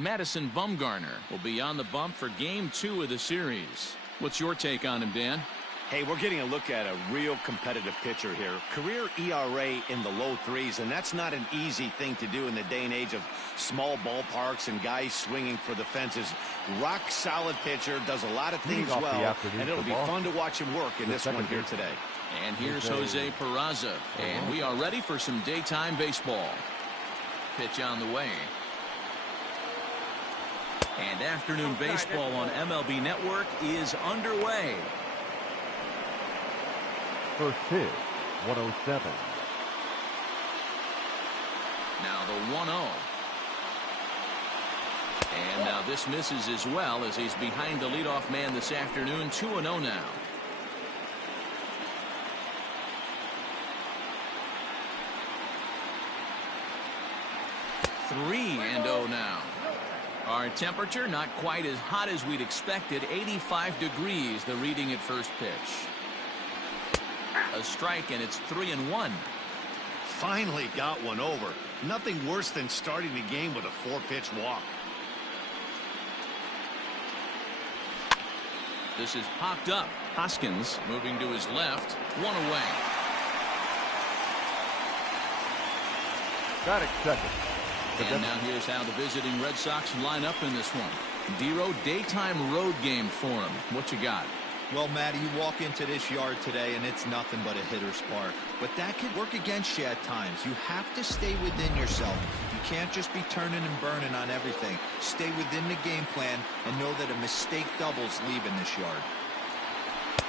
Madison Bumgarner will be on the bump for Game 2 of the series. What's your take on him, Dan? Hey, we're getting a look at a real competitive pitcher here. Career ERA in the low 3s, and that's not an easy thing to do in the day and age of small ballparks and guys swinging for the fences. Rock solid pitcher, does a lot of things well, and it'll be fun to watch him work in this one here today. And here's Jose Peraza, and we are ready for some daytime baseball. Pitch on the way. And afternoon baseball on MLB Network is underway. First pitch, 107. Now the 1-0. And now this misses as well as he's behind the leadoff man this afternoon. 2-0 now. Three and 0 now. Our temperature not quite as hot as we'd expected. 85 degrees, the reading at first pitch. A strike, and it's 3-1. Finally got one over. Nothing worse than starting the game with a 4-pitch walk. This is popped up. Hoskins moving to his left. One away. Got it, second. And now here's how the visiting Red Sox line up in this one. Dero, daytime road game for him. What you got? Well, Matty, you walk into this yard today and it's nothing but a hitter's park. But that can work against you at times. You have to stay within yourself. You can't just be turning and burning on everything. Stay within the game plan and know that a mistake doubles leaving this yard.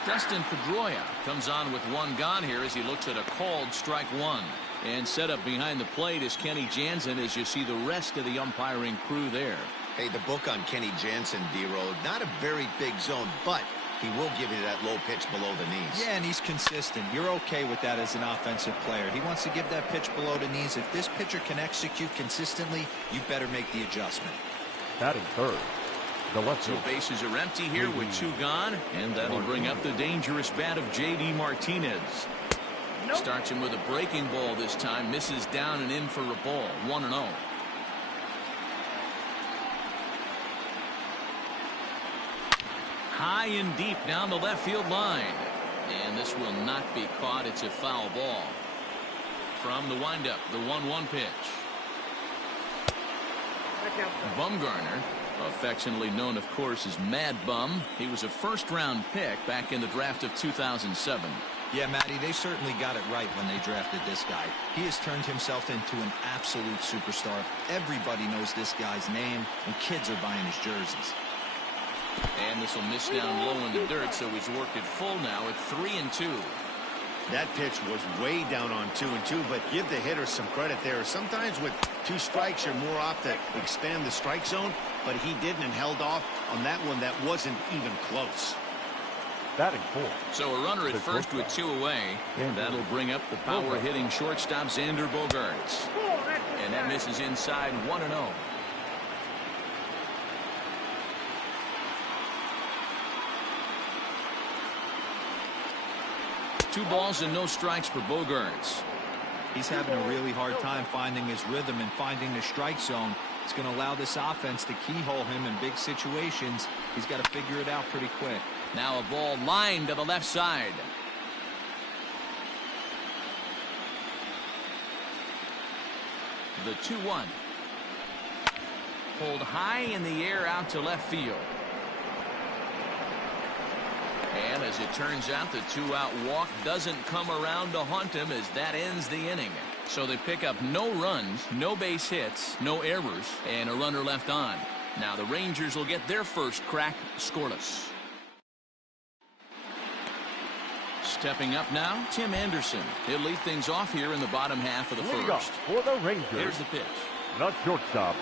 Dustin Pedroia comes on with one gone here as he looks at a called strike one. And set up behind the plate is Kenny Jansen as you see the rest of the umpiring crew there. Hey, the book on Kenny Jansen, D-Road, not a very big zone, but he will give you that low pitch below the knees. Yeah, and he's consistent. You're okay with that as an offensive player. He wants to give that pitch below the knees. If this pitcher can execute consistently, you better make the adjustment. Batting third. The left So bases are empty here with two gone, and that'll bring up the dangerous bat of J.D. Martinez. Starts him with a breaking ball this time. Misses down and in for a ball. 1-0. High and deep down the left field line. And this will not be caught. It's a foul ball. From the windup, the 1-1 pitch. Bumgarner, affectionately known, of course, as Mad Bum. He was a first-round pick back in the draft of 2007. Yeah, Matty, they certainly got it right when they drafted this guy. He has turned himself into an absolute superstar. Everybody knows this guy's name, and kids are buying his jerseys. And this will miss down low in the dirt, so he's worked it full now at 3-2. That pitch was way down on 2-2, but give the hitter some credit there. Sometimes with 2 strikes, you're more apt to expand the strike zone, but he didn't and held off on that one that wasn't even close. Batting fourth. So a runner at first with 2 away. And that'll bring up the power-hitting shortstop Xander Bogaerts. And that misses inside 1-0. 2 balls and no strikes for Bogaerts. He's having a really hard time finding his rhythm and finding the strike zone. It's going to allow this offense to keyhole him in big situations. He's got to figure it out pretty quick. Now a ball lined to the left side. The 2-1. Pulled high in the air out to left field. And as it turns out, the 2-out walk doesn't come around to haunt him as that ends the inning. So they pick up no runs, no base hits, no errors, and a runner left on. Now the Rangers will get their first crack scoreless. Stepping up now, Tim Anderson. He'll lead things off here in the bottom half of the first. For the Rangers. Here's the pitch. The shortstop,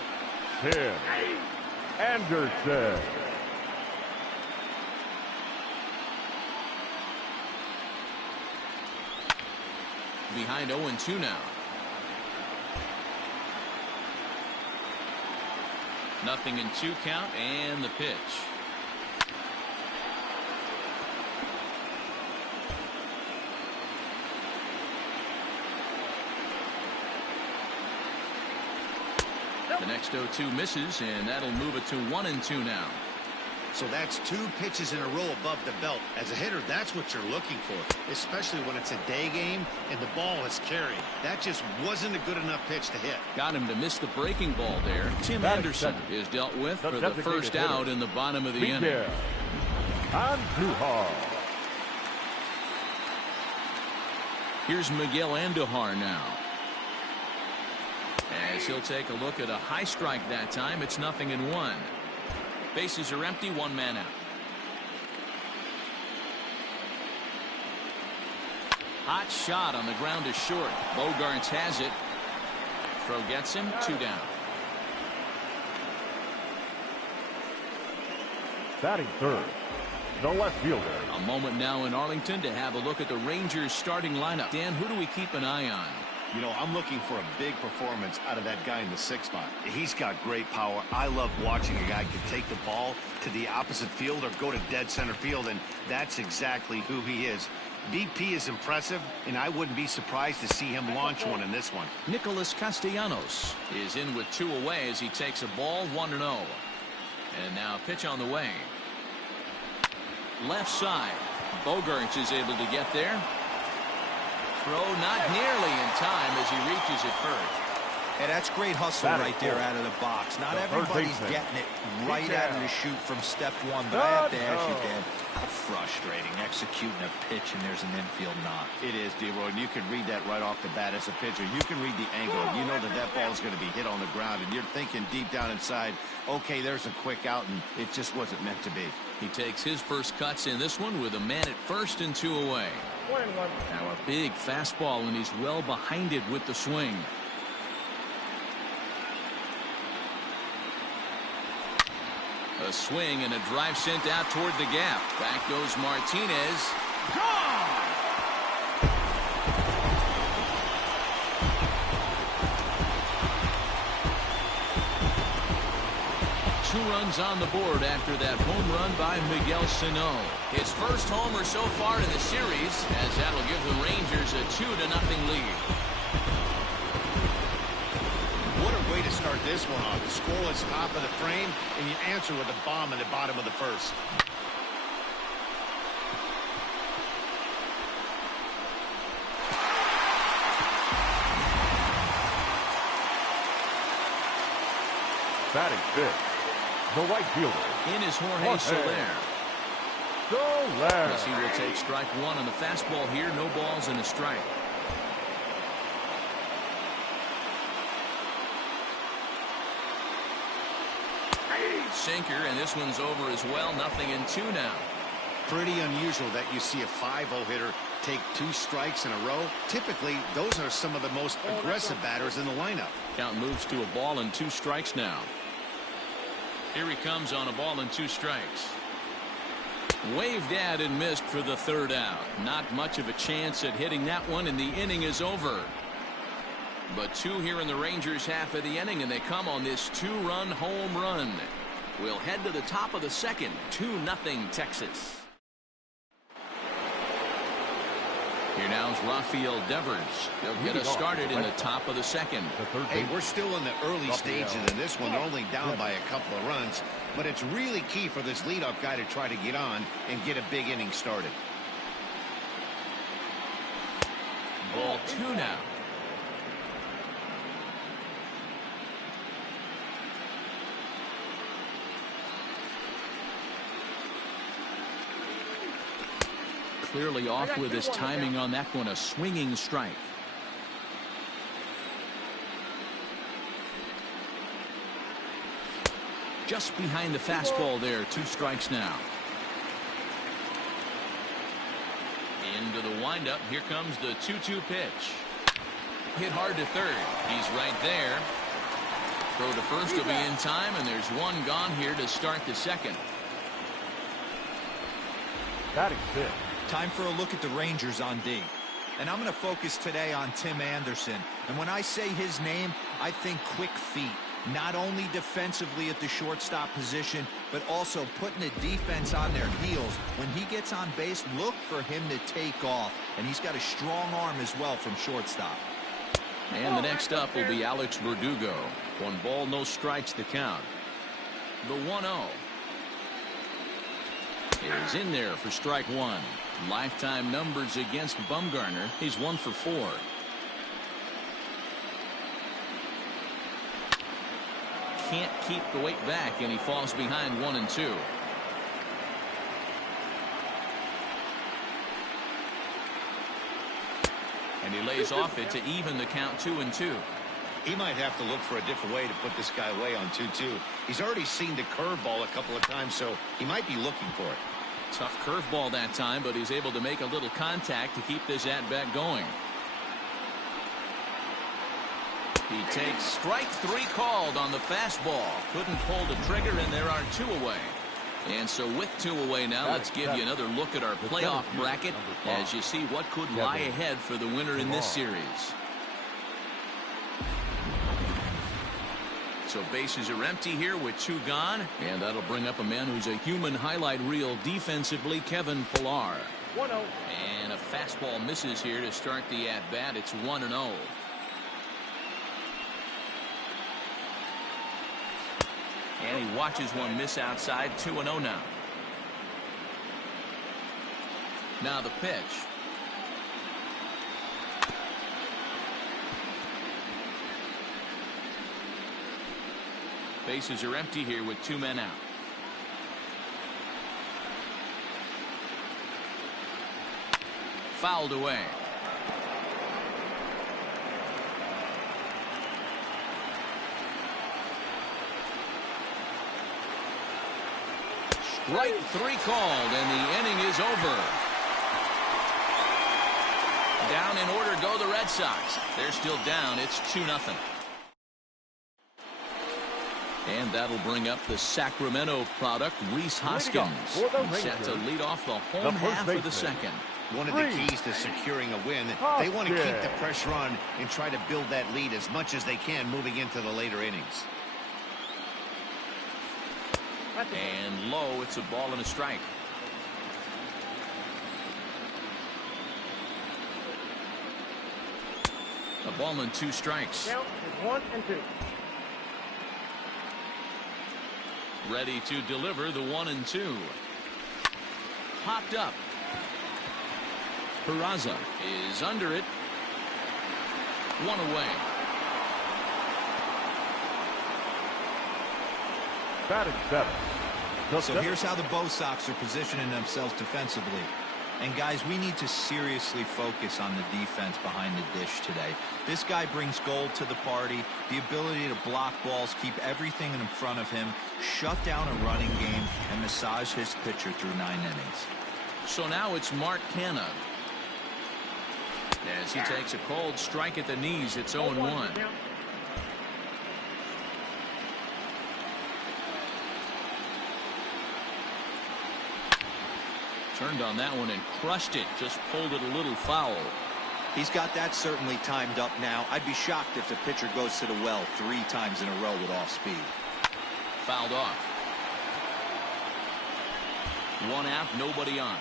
Tim Anderson. Behind 0-2 now. Nothing in 2 count, and the pitch. The next 0-2 misses, and that'll move it to 1-2 now. So that's 2 pitches in a row above the belt. As a hitter, that's what you're looking for, especially when it's a day game and the ball is carried. That just wasn't a good enough pitch to hit. Got him to miss the breaking ball there. Tim Anderson is dealt with for the first out in the bottom of the inning. Andujar. Here's Miguel Andujar now. As he'll take a look at a high strike that time. It's 0-1. Bases are empty, 1 man out. Hot shot on the ground is short. Bogarts has it. Throw gets him, 2 down. Batting third, the left fielder. A moment now in Arlington to have a look at the Rangers starting lineup. Dan, who do we keep an eye on? You know, I'm looking for a big performance out of that guy in the 6th spot. He's got great power. I love watching a guy can take the ball to the opposite field or go to dead center field, and that's exactly who he is. BP is impressive, and I wouldn't be surprised to see him launch one in this one. Nicholas Castellanos is in with 2 away as he takes a ball, 1-0. And now a pitch on the way. Left side. Bogarts is able to get there. Throw not nearly in time as he reaches it first. Hey, that's great hustle right there out of the box. Not everybody's getting it right out of the chute from step 1, but I have to ask you, Dan, how frustrating executing a pitch and there's an infield knock. It is, D-Roy, and you can read that right off the bat as a pitcher. You can read the angle. You know that that ball is going to be hit on the ground, and you're thinking deep down inside, okay, there's a quick out, and it just wasn't meant to be. He takes his first cuts in this one with a man at first and 2 away. Now a big fastball, and he's well behind it with the swing. A swing and a drive sent out toward the gap. Back goes Martinez. Gone! 2 runs on the board after that home run by Miguel Sano. His first homer so far in the series, as that'll give the Rangers a 2-0 lead. What a way to start this one off. The scoreless top of the frame, and you answer with a bomb in the bottom of the first. Batting fifth, the right fielder. In is Jorge Soler. Soler. Yes, he will take strike 1 on the fastball here. No balls and a strike. Sinker, and this one's over as well. 0-2 now. Pretty unusual that you see a 5-0 hitter take 2 strikes in a row. Typically, those are some of the most aggressive batters in the lineup. Count moves to a ball and 2 strikes now. Here he comes on a ball and 2 strikes. Waved at and missed for the 3rd out. Not much of a chance at hitting that one, and the inning is over. But 2 here in the Rangers half of the inning, and they come on this 2-run home run. We'll head to the top of the 2nd. 2-0 Texas. Here now is Rafael Devers. They'll get us started in the top of the 2nd. Hey, we're still in the early stages of this one. They're only down by a couple of runs, but it's really key for this leadoff guy to try to get on and get a big inning started. Ball 2 now. Clearly off with his timing on that one. A swinging strike. Just behind the fastball there. 2 strikes now. Into the windup. Here comes the 2-2 pitch. Hit hard to 3rd. He's right there. Throw to first will be in time, and there's 1 gone here to start the 2nd. Batting fifth. Time for a look at the Rangers on D. And I'm going to focus today on Tim Anderson. And when I say his name, I think quick feet. Not only defensively at the shortstop position, but also putting the defense on their heels. When he gets on base, look for him to take off. And he's got a strong arm as well from shortstop. And the next up will be Alex Verdugo. 1 ball, no strikes to count. The 1-0 is in there for strike 1. Lifetime numbers against Bumgarner. He's 1 for 4. Can't keep the weight back, and he falls behind 1-2. And he lays off it to even the count 2-2. He might have to look for a different way to put this guy away on 2-2. He's already seen the curveball a couple of times, so he might be looking for it. Tough curveball that time, but he's able to make a little contact to keep this at-bat going. He takes strike 3 called on the fastball. Couldn't pull the trigger, and there are 2 away. And so with 2 away now, let's give you another look at our playoff bracket as you see what could lie ahead for the winner in this series. So bases are empty here with 2 gone, and that'll bring up a man who's a human highlight reel defensively, Kevin Pillar. 1-0. And a fastball misses here to start the at-bat. It's 1-0. And he watches one miss outside. 2-0 now. Now the pitch. Bases are empty here with 2 men out. Fouled away. Strike 3 called, and the inning is over. Down in order go the Red Sox. They're still down. It's 2-0. And that'll bring up the Sacramento product, Rhys Hoskins. He's set to lead off the home half of the second. One of the keys to securing a win, they want to keep the pressure on and try to build that lead as much as they can moving into the later innings. And low, it's a ball and a strike. A ball and 2 strikes. Count is 1-2. Ready to deliver the 1-2. Popped up. Peraza is under it. 1 away. Batting 7. So here's how the Bo Sox are positioning themselves defensively. And guys, we need to seriously focus on the defense behind the dish today. This guy brings gold to the party, the ability to block balls, keep everything in front of him, shut down a running game, and massage his pitcher through 9 innings. So now it's Mark Canha. As he takes a cold strike at the knees, it's 0-1. Turned on that one and crushed it. Just pulled it a little foul. He's got that certainly timed up now. I'd be shocked if the pitcher goes to the well 3 times in a row with off speed. Fouled off. 1 out, nobody on.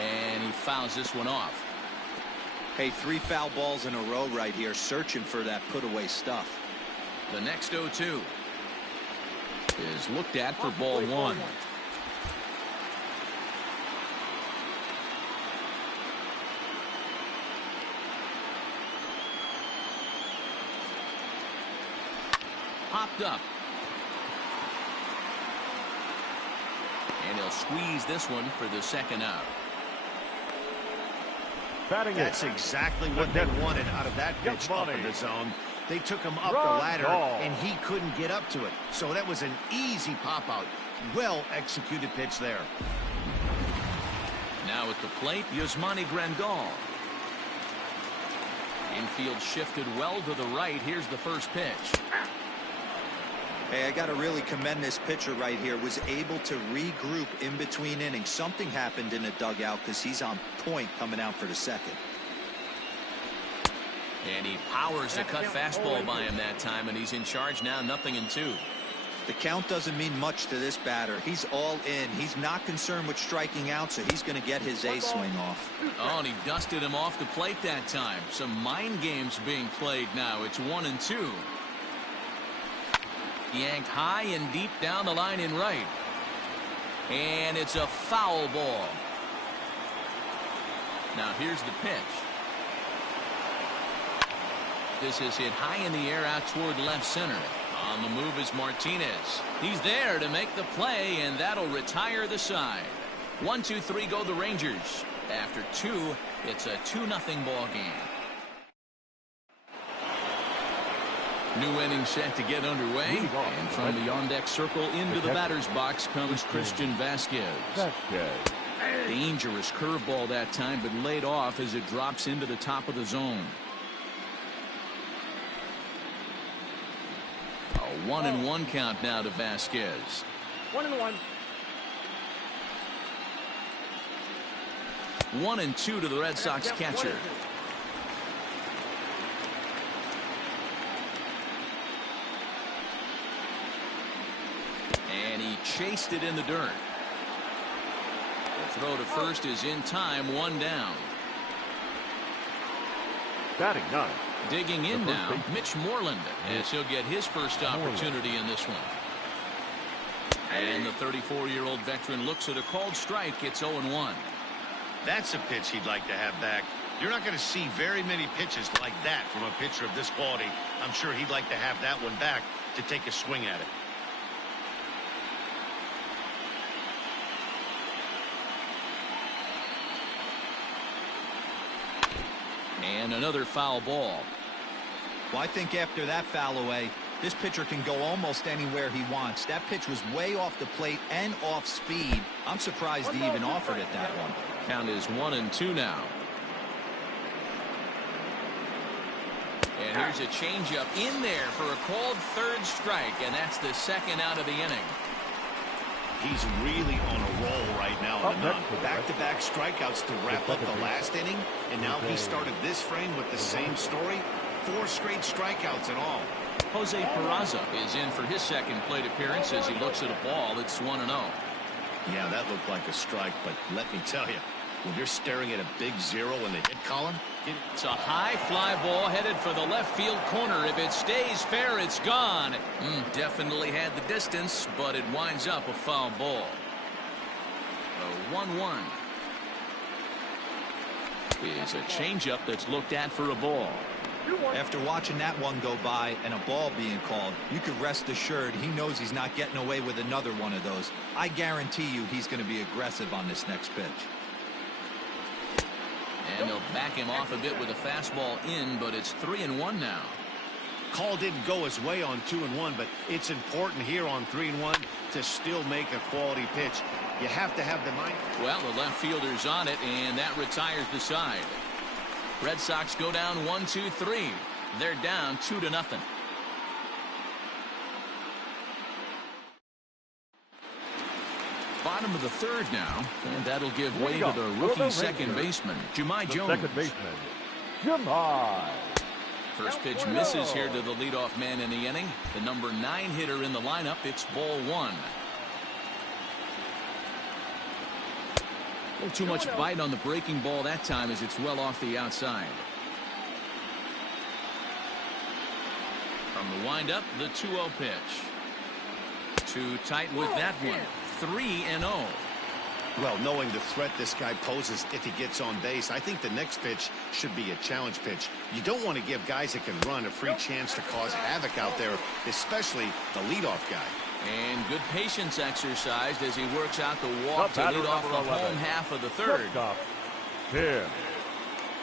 And he fouls this one off. Hey, 3 foul balls in a row right here, searching for that put-away stuff. The next 0-2 is looked at for ball 1. Popped up. And he'll squeeze this one for the second out. That's exactly what they wanted out of that pitch up in the zone. They took him up the ladder, and he couldn't get up to it. So that was an easy pop-out. Well-executed pitch there. Now at the plate, Yasmani Grandal. Infield shifted well to the right. Here's the first pitch. Hey, I got to really commend this pitcher right here. Was able to regroup in between innings. Something happened in the dugout because he's on point coming out for the second. And he powers the cut fastball by him that time, and he's in charge now, 0-2. The count doesn't mean much to this batter. He's all in. He's not concerned with striking out, so he's going to get his A swing off. Oh, and he dusted him off the plate that time. Some mind games being played now. It's 1-2. Yanked high and deep down the line in right. And it's a foul ball. Now here's the pitch. This is hit high in the air out toward left center. On the move is Martinez. He's there to make the play, and that'll retire the side. 1-2-3 go the Rangers. After 2, it's a 2-0 ball game. New inning set to get underway. And from the on-deck circle into the batter's box comes Christian Vasquez. Dangerous curveball that time, but laid off as it drops into the top of the zone. A 1-1 count now to Vasquez. 1-1. 1-2 to the Red Sox catcher. And he chased it in the dirt. The throw to first is in time, 1 down. Batting 9. Digging in now, Mitch Moreland, as he'll get his first opportunity in this one. And the 34-year-old veteran looks at a called strike. It's 0-1. That's a pitch he'd like to have back. You're not going to see very many pitches like that from a pitcher of this quality. I'm sure he'd like to have that one back to take a swing at it. And another foul ball. Well, I think after that foul away, this pitcher can go almost anywhere he wants. That pitch was way off the plate and off speed. I'm surprised he even offered it that one. Count is 1-2 now. And here's a changeup in there for a called third strike, and that's the second out of the inning. He's really on a roll right now in the ninth. Back-to-back strikeouts to wrap up the last inning, and now he started this frame with the same story. 4 straight strikeouts in all. Jose Peraza is in for his second plate appearance as he looks at a ball. It's 1-0. Yeah, that looked like a strike, but let me tell you, when you're staring at a big 0 in the hit column, it's a high fly ball headed for the left field corner. If it stays fair, it's gone. Definitely had the distance, but it winds up a foul ball. A 1-1 is a changeup that's looked at for a ball. After watching that one go by and a ball being called, you could rest assured he knows he's not getting away with another one of those. I guarantee you he's going to be aggressive on this next pitch. And they'll back him off a bit with a fastball in, but it's 3-1 now. Call didn't go his way on 2-1, but it's important here on 3-1 to still make a quality pitch. You have to have the mind. Well, the left fielder's on it, and that retires the side. Red Sox go down 1-2-3. They're down 2-0. Bottom of the third now, and that'll give way to the rookie second baseman, Jahmai Jones. Second baseman, Jahmai. First pitch misses here to the leadoff man in the inning. The number 9 hitter in the lineup. It's ball 1. A little too much bite on the breaking ball that time as it's well off the outside. From the windup, the 2-0 pitch. Too tight with that one. 3-0. Well, knowing the threat this guy poses if he gets on base, I think the next pitch should be a challenge pitch. You don't want to give guys that can run a free chance to cause havoc out there, especially the leadoff guy. And good patience exercised as he works out the walk to lead off the home half of the third. Tim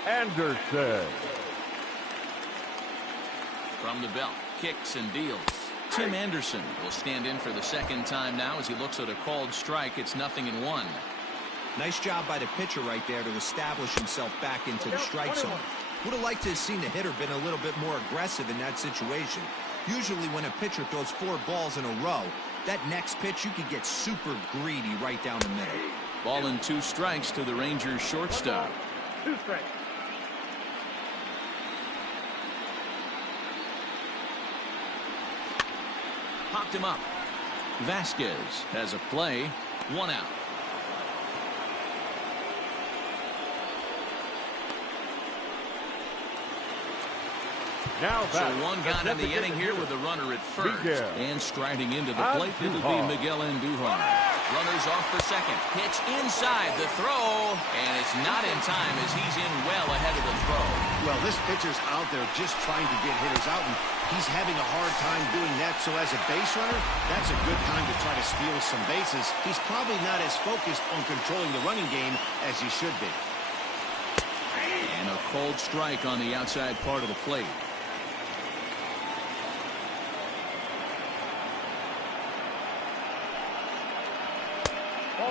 Anderson. From the belt, kicks and deals. Tim Anderson will stand in for the second time now as he looks at a called strike. It's 0-1. Nice job by the pitcher right there to establish himself back into the strike zone. Would have liked to have seen the hitter been a little bit more aggressive in that situation. Usually when a pitcher throws 4 balls in a row, that next pitch you could get super greedy right down the middle. Ball and 2 strikes to the Rangers shortstop. 2 strikes. Popped him up. Vasquez has a play. 1 out. Now So one gone in the inning here with a runner at first. And striding into the plate, it'll be Miguel Andujar. Runners off for second. Pitch inside the throw. And it's not in time as he's in well ahead of the throw. Well, this pitcher's out there just trying to get hitters out, and he's having a hard time doing that. So as a base runner, that's a good time to try to steal some bases. He's probably not as focused on controlling the running game as he should be. And a cold strike on the outside part of the plate.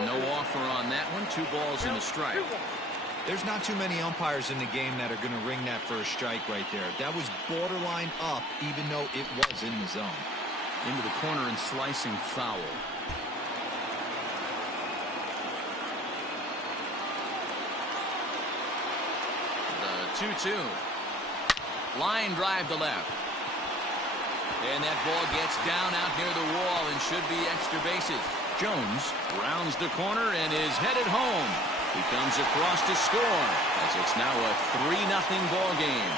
No offer on that one. 2 balls and a strike. There's not too many umpires in the game that are going to ring that first strike right there. That was borderline up, even though it was in the zone. Into the corner and slicing foul. The 2-2. Line drive to left. And that ball gets down out near the wall and should be extra bases. Jones rounds the corner and is headed home. He comes across to score as it's now a 3-0 ball game.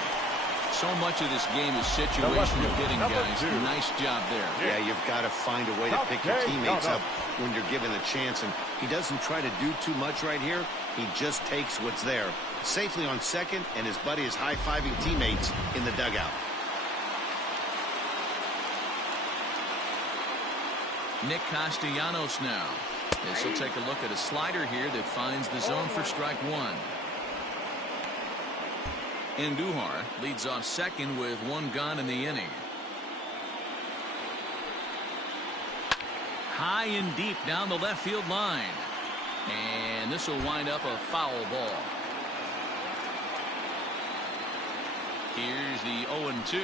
So much of this game is situational hitting, guys. Nice job there. Yeah, you've got to find a way to pick your teammates up when you're given a chance, and he doesn't try to do too much right here. He just takes what's there. Safely on second, and his buddy is high-fiving teammates in the dugout. Nick Castellanos now. As he'll take a look at a slider here that finds the zone for strike 1. Andujar leads off second with 1 gone in the inning. High and deep down the left field line. And this will wind up a foul ball. Here's the 0-2.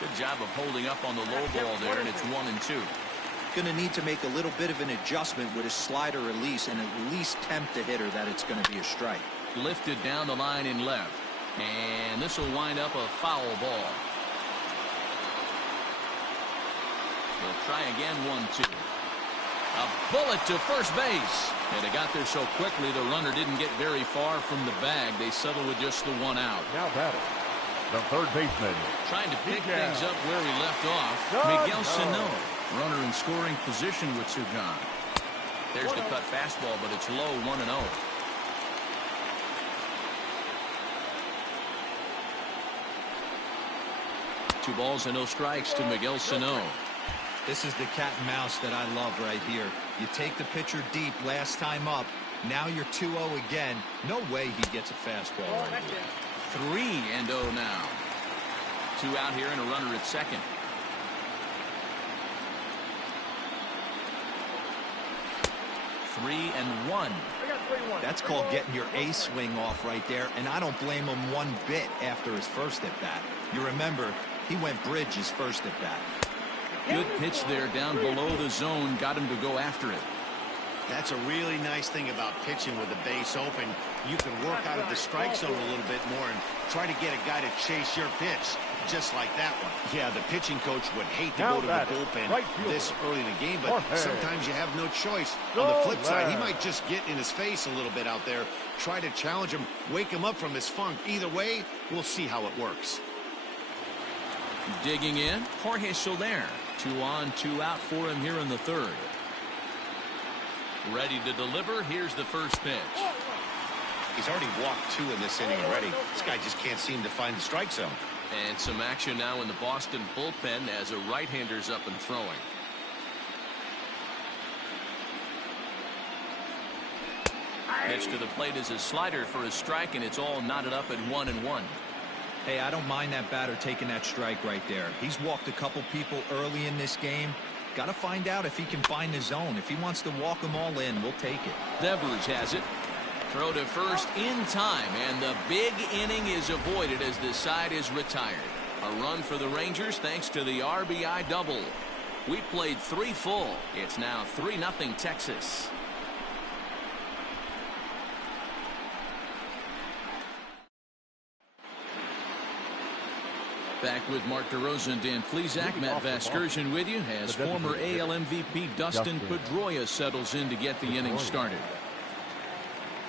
Good job of holding up on the low ball there, and it's 1-2. Going to need to make a little bit of an adjustment with his slider release and at least tempt the hitter that it's going to be a strike. Lifted down the line in left. And this will wind up a foul ball. They'll try again. 1-2. A bullet to first base. And they got there so quickly the runner didn't get very far from the bag. They settled with just the 1 out. Now batting, the third baseman. Trying to pick things up where he left off. Miguel Sano. Runner in scoring position with 2 gone. There's the cut fastball, but it's low. 1-0. 2 balls and no strikes to Miguel Sano. This is the cat and mouse that I love right here. You take the pitcher deep last time up. Now you're 2-0 again. No way he gets a fastball right here. 3-0 now. 2 out here and a runner at second. 3-1. That's called getting your ace swing off right there, and I don't blame him one bit after his first at bat. You remember, he went bridge his first at bat. Good pitch there down below the zone, got him to go after it. That's a really nice thing about pitching with the base open. You can work out of the strike zone a little bit more and try to get a guy to chase your pitch, just like that one. Yeah, the pitching coach would hate to go to the bullpen this early in the game, but sometimes you have no choice. On the flip side, he might just get in his face a little bit out there, try to challenge him, wake him up from his funk. Either way, we'll see how it works. Digging in, Jorge Soler. 2 on, 2 out for him here in the third. Ready to deliver. Here's the first pitch. He's already walked 2 in this inning already. This guy just can't seem to find the strike zone. And some action now in the Boston bullpen as a right-hander's up and throwing. Pitch to the plate is a slider for a strike, and it's all knotted up at 1-1. Hey, I don't mind that batter taking that strike right there. He's walked a couple people early in this game. Got to find out if he can find the zone. If he wants to walk them all in, we'll take it. Devers has it. Throw to first in time, and the big inning is avoided as the side is retired. A run for the Rangers thanks to the RBI double. We played 3 full. It's now 3-0 Texas. Back with Mark DeRosa and Dan Plesac. Matt Vasgersian with you as former AL MVP Dustin Pedroia settles in to get the inning started.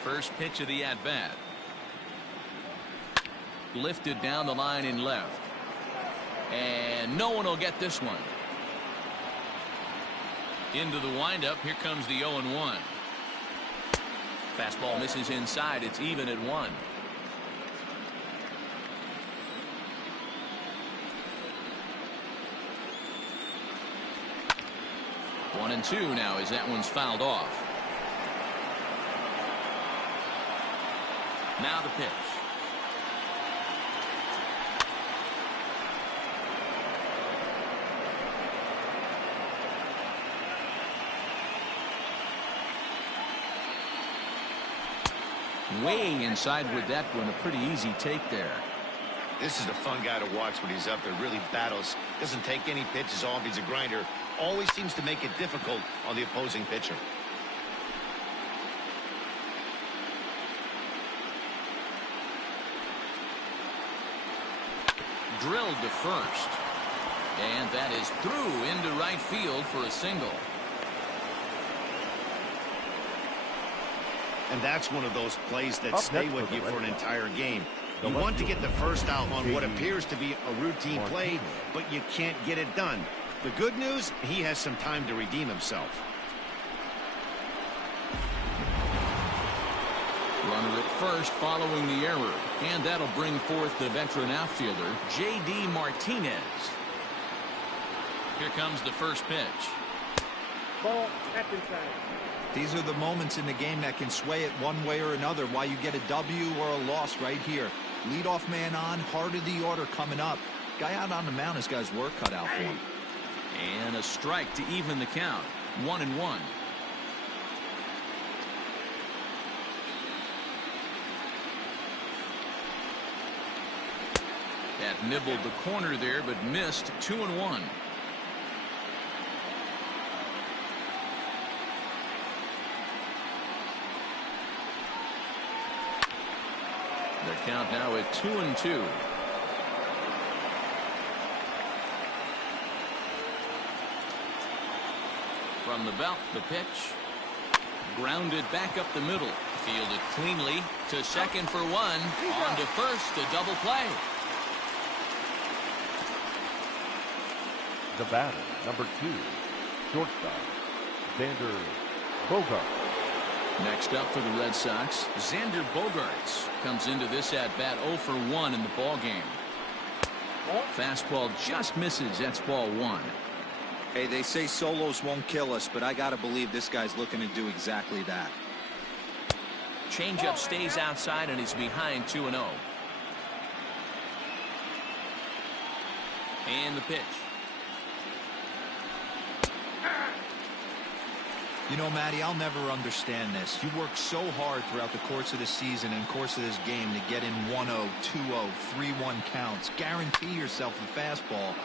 First pitch of the at-bat. Lifted down the line in left. And no one will get this one. Into the windup. Here comes the 0-1. Fastball misses inside. It's even at 1. One and 2 now as that one's fouled off. Now the pitch. Way inside with that one. A pretty easy take there. This is a fun guy to watch when he's up there. Really battles. Doesn't take any pitches off. He's a grinder. Always seems to make it difficult on the opposing pitcher. Drilled to first. And that is through into right field for a single. And that's one of those plays that stay with you for an entire game. You want to get the first out on what appears to be a routine play, but you can't get it done. The good news, he has some time to redeem himself. Runner at first following the error. And that'll bring forth the veteran outfielder, J.D. Martinez. Here comes the first pitch. Ball, that's inside. These are the moments in the game that can sway it one way or another, why you get a W or a loss right here. Leadoff man on, heart of the order coming up. Guy out on the mound has got his work cut out for him. And a strike to even the count. 1-1. That nibbled the corner there, but missed. 2-1. The count now at 2-2. From the belt, the pitch. Grounded back up the middle. Fielded cleanly to second for 1. On to first, a double play. The batter, number 2, shortstop, Xander Bogaerts. Next up for the Red Sox, Xander Bogaerts comes into this at-bat 0 for 1 in the ballgame. Fastball just misses. That's ball 1. Hey, they say solos won't kill us, but I got to believe this guy's looking to do exactly that. Changeup stays outside and he's behind 2-0. And the pitch. You know, Matty, I'll never understand this. You work so hard throughout the course of the season and course of this game to get in 1-0, 2-0, 3-1 counts. Guarantee yourself a fastball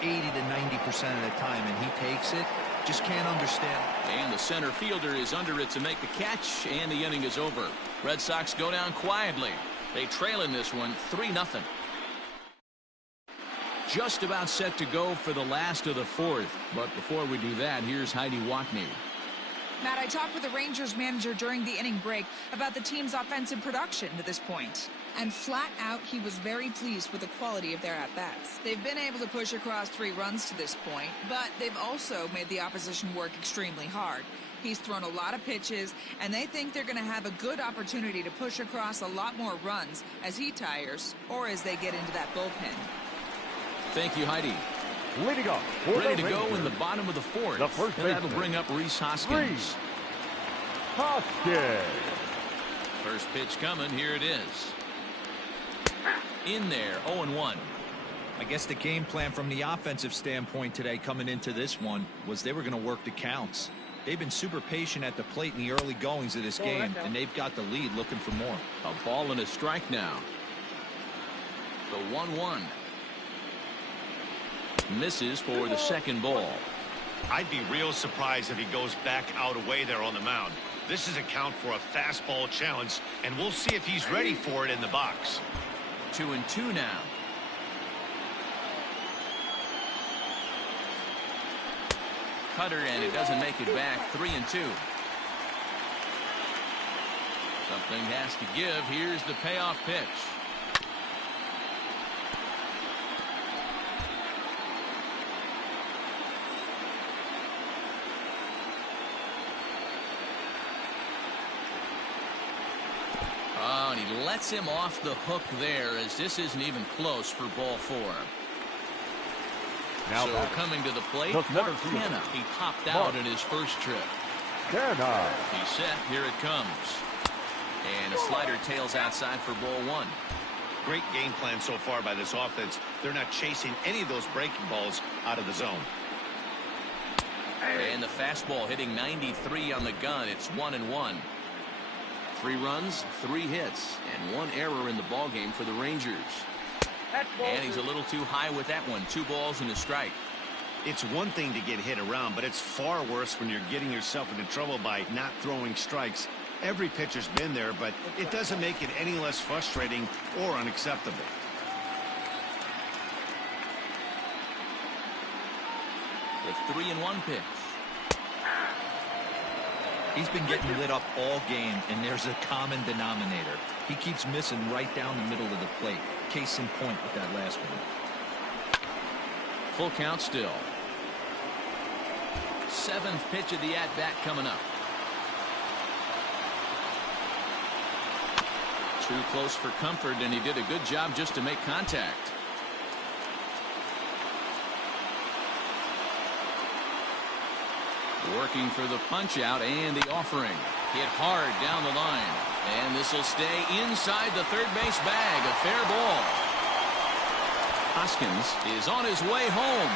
80 to 90% of the time, and he takes it. Just can't understand. And the center fielder is under it to make the catch, and the inning is over. Red Sox go down quietly. They trail in this one 3-0. Just about set to go for the last of the 4th. But before we do that, here's Heidi Watney. Matt, I talked with the Rangers manager during the inning break about the team's offensive production to this point. And flat out, he was very pleased with the quality of their at-bats. They've been able to push across 3 runs to this point, but they've also made the opposition work extremely hard. He's thrown a lot of pitches, and they think they're going to have a good opportunity to push across a lot more runs as he tires or as they get into that bullpen. Thank you, Heidi. Leading off, ready to go in the bottom of the 4th. The first and that'll bring up Rhys Hoskins. Hoskins. First pitch coming. Here it is. In there, 0-1. I guess the game plan from the offensive standpoint today coming into this one was they were going to work the counts. They've been super patient at the plate in the early goings of this game, and they've got the lead looking for more. A ball and a strike now. The 1-1. Misses for the second ball. I'd be real surprised if he goes back out away there on the mound. This is a count for a fastball challenge, and we'll see if he's ready for it in the box. 2-2 now. cutter, and it doesn't make it back. 3-2. Something has to give. Here's the payoff pitch. Oh, and he lets him off the hook there, as this isn't even close for ball 4. Now so coming to the plate, Mark Canna. He popped out in his first trip. Canna. He's set. Here it comes. And a slider tails outside for ball 1. Great game plan so far by this offense. They're not chasing any of those breaking balls out of the zone. And the fastball hitting 93 on the gun. It's 1-1. 3 runs, 3 hits, and 1 error in the ballgame for the Rangers. And he's a little too high with that one. 2 balls and a strike. It's one thing to get hit around, but it's far worse when you're getting yourself into trouble by not throwing strikes. Every pitcher's been there, but it doesn't make it any less frustrating or unacceptable. The 3-1 pitch. He's been getting lit up all game, and there's a common denominator. He keeps missing right down the middle of the plate. Case in point with that last one. Full count still. 7th pitch of the at-bat coming up. Too close for comfort, and he did a good job just to make contact. Working for the punch out and the offering. Hit hard down the line. And this will stay inside the third base bag. A fair ball. Hoskins is on his way home.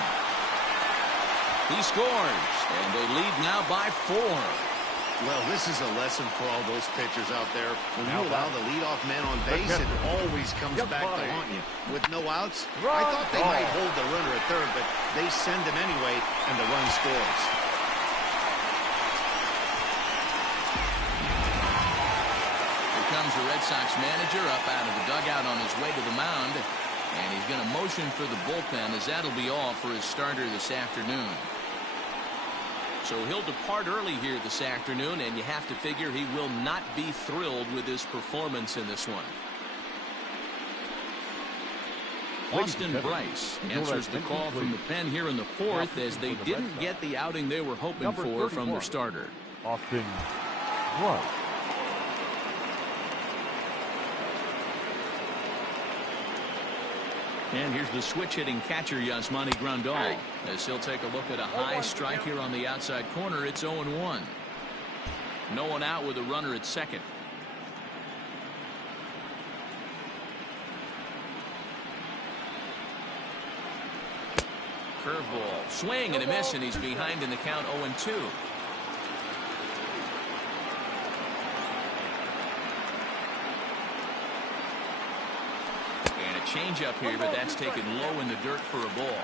He scores. And they lead now by 4. Well, this is a lesson for all those pitchers out there. When you allow the leadoff man on base, it always comes back to haunt you. With no outs, I thought they might hold the runner at third, but they send him anyway, and the run scores. Here comes the Red Sox manager up out of the dugout on his way to the mound. And he's going to motion for the bullpen, as that'll be all for his starter this afternoon. So he'll depart early here this afternoon, and you have to figure he will not be thrilled with his performance in this one. Austin Bryce answers the call from the pen here in the 4th, as they didn't get the outing they were hoping for from their starter. Austin Bryce. And here's the switch-hitting catcher, Yasmani Grandal, as he'll take a look at a high strike here on the outside corner. It's 0-1. No one out with a runner at second. Curveball, swing and a miss, and he's behind in the count. 0-2. Change up here, but that's taken low in the dirt for a ball.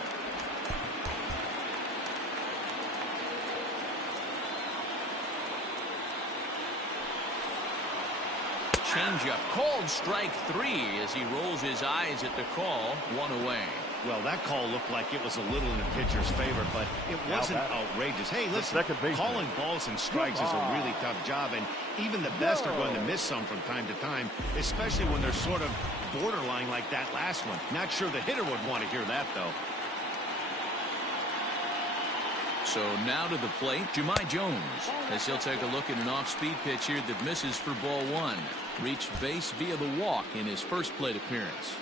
Change up, called strike 3 as he rolls his eyes at the call. 1 away. Well, that call looked like it was a little in the pitcher's favor, but it wasn't outrageous. Hey, listen, calling balls and strikes is a really tough job, and even the best are going to miss some from time to time, especially when they're sort of borderline like that last one. Not sure the hitter would want to hear that, though. So now to the plate, Jahmai Jones, as he'll take a look at an off-speed pitch here that misses for ball 1. Reached base via the walk in his first plate appearance.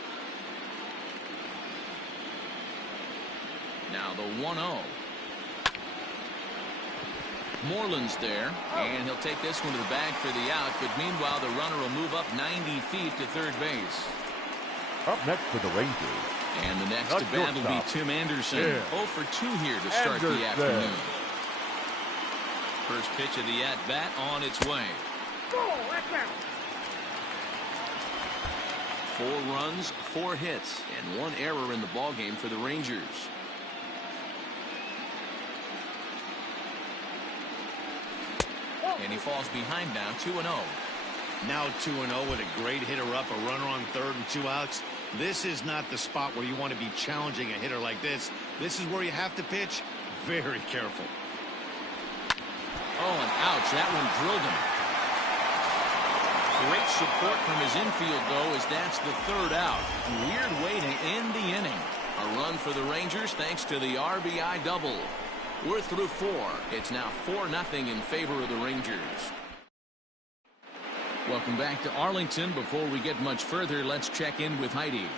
Now the 1-0. Moreland's there, and he'll take this one to the bag for the out, but meanwhile the runner will move up 90 feet to third base. Up next for the Rangers. And the next to bat will be Tim Anderson. 0 for 2 here to start the afternoon. First pitch of the at-bat on its way. 4 runs, 4 hits, and 1 error in the ballgame for the Rangers. And he falls behind now, 2-0. Now 2-0 with a great hitter up, a runner on third and 2 outs. This is not the spot where you want to be challenging a hitter like this. This is where you have to pitch very careful. Oh, and ouch, that one drilled him. Great support from his infield, though, as that's the third out. Weird way to end the inning. A run for the Rangers thanks to the RBI double. We're through 4. It's now 4-0 in favor of the Rangers. Welcome back to Arlington. Before we get much further, let's check in with Heidi.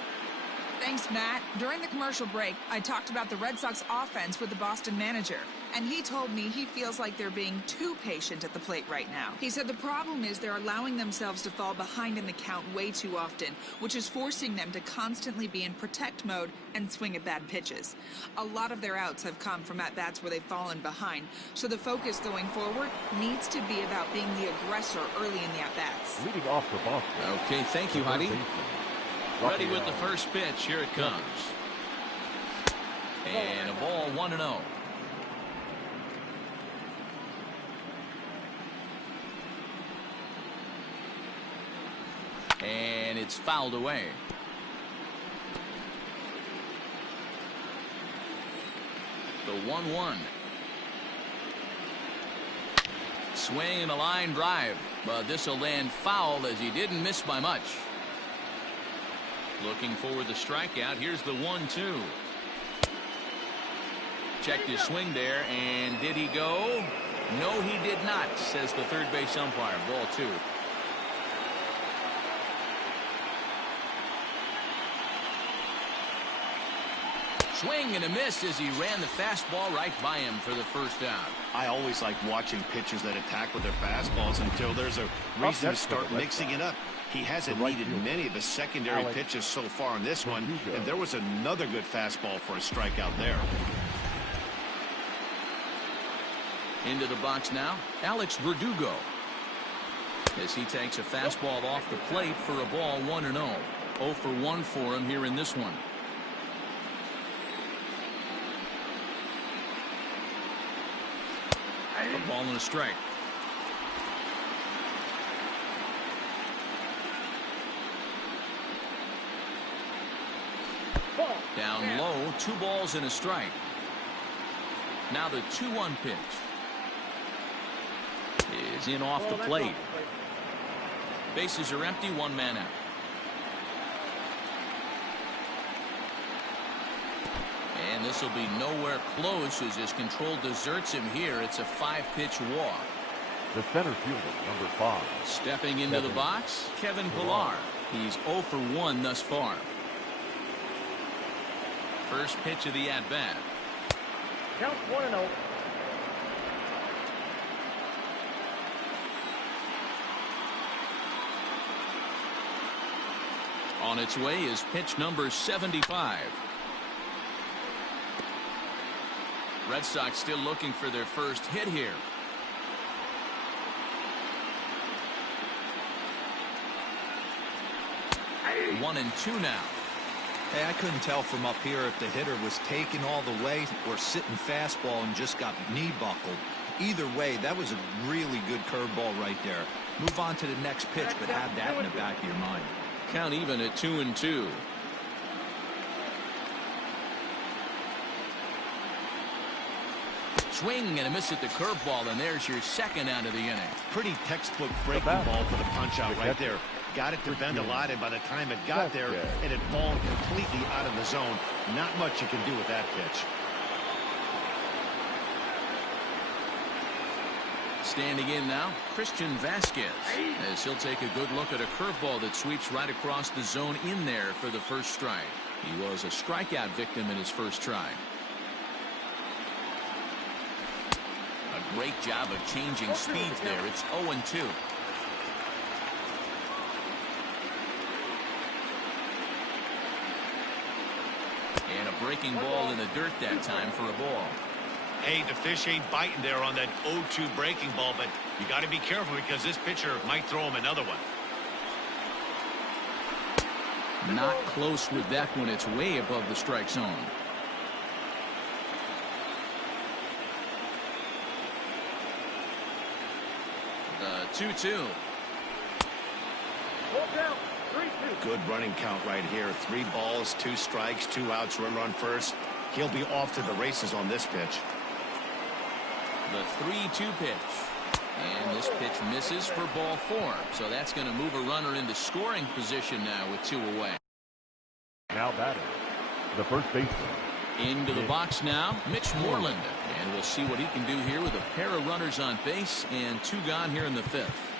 Thanks, Matt. During the commercial break, I talked about the Red Sox offense with the Boston manager, and he told me he feels like they're being too patient at the plate right now. He said the problem is they're allowing themselves to fall behind in the count way too often, which is forcing them to constantly be in protect mode and swing at bad pitches. A lot of their outs have come from at-bats where they've fallen behind, so the focus going forward needs to be about being the aggressor early in the at-bats. Leading off for Boston. Okay, thank you, Heidi. Ready with the first pitch. Here it comes. And a ball 1-0. And it's fouled away. The 1-1. Swing and a line drive. But this will land foul as he didn't miss by much. Looking for the strikeout. Here's the 1-2. Checked his swing there, and did he go? No, he did not, says the third base umpire. Ball 2. Swing and a miss as he ran the fastball right by him for the first out. I always like watching pitchers that attack with their fastballs until there's a reason to start mixing it up. He hasn't needed many of the secondary pitches so far in this one, and there was another good fastball for a strikeout there. Into the box now, Alex Verdugo. As he takes a fastball off the plate for a ball 1-0. 0 for 1 for him here in this one. A ball and a strike. Down low, 2 balls and a strike. Now the 2-1 pitch is in off the plate. Bases are empty, 1 man out. And this will be nowhere close as his control deserts him here. It's a 5-pitch walk. The center fielder, number 5. Stepping into the box, Kevin Pillar. He's 0 for 1 thus far. First pitch of the at-bat. Count 1-0. On its way is pitch number 75. Red Sox still looking for their first hit here. 1-2 now. Hey, I couldn't tell from up here if the hitter was taking all the way or sitting fastball and just got knee buckled. Either way, that was a really good curveball right there. Move on to the next pitch, but have that in the back of your mind. Count even at 2-2. Swing and a miss at the curveball, and there's your second out of the inning. Pretty textbook breaking ball for the punch out right there. Got it to bend a lot, and by the time it got there, it had fallen completely out of the zone. Not much you can do with that pitch. Standing in now, Christian Vasquez, as he'll take a good look at a curveball that sweeps right across the zone in there for the first strike. He was a strikeout victim in his first try. A great job of changing speeds there. It's 0-2. And a breaking ball in the dirt that time for a ball. Hey, the fish ain't biting there on that 0-2 breaking ball, but you got to be careful because this pitcher might throw him another one. Not close with that one. It's way above the strike zone. The 2-2. Good running count right here. 3 balls, 2 strikes, 2 outs, run first. He'll be off to the races on this pitch. The 3-2 pitch. And this pitch misses for ball 4. So that's going to move a runner into scoring position now with 2 away. Now batting, the first baseman. Into the box now, Mitch Moreland. And we'll see what he can do here with a pair of runners on base and 2 gone here in the 5th.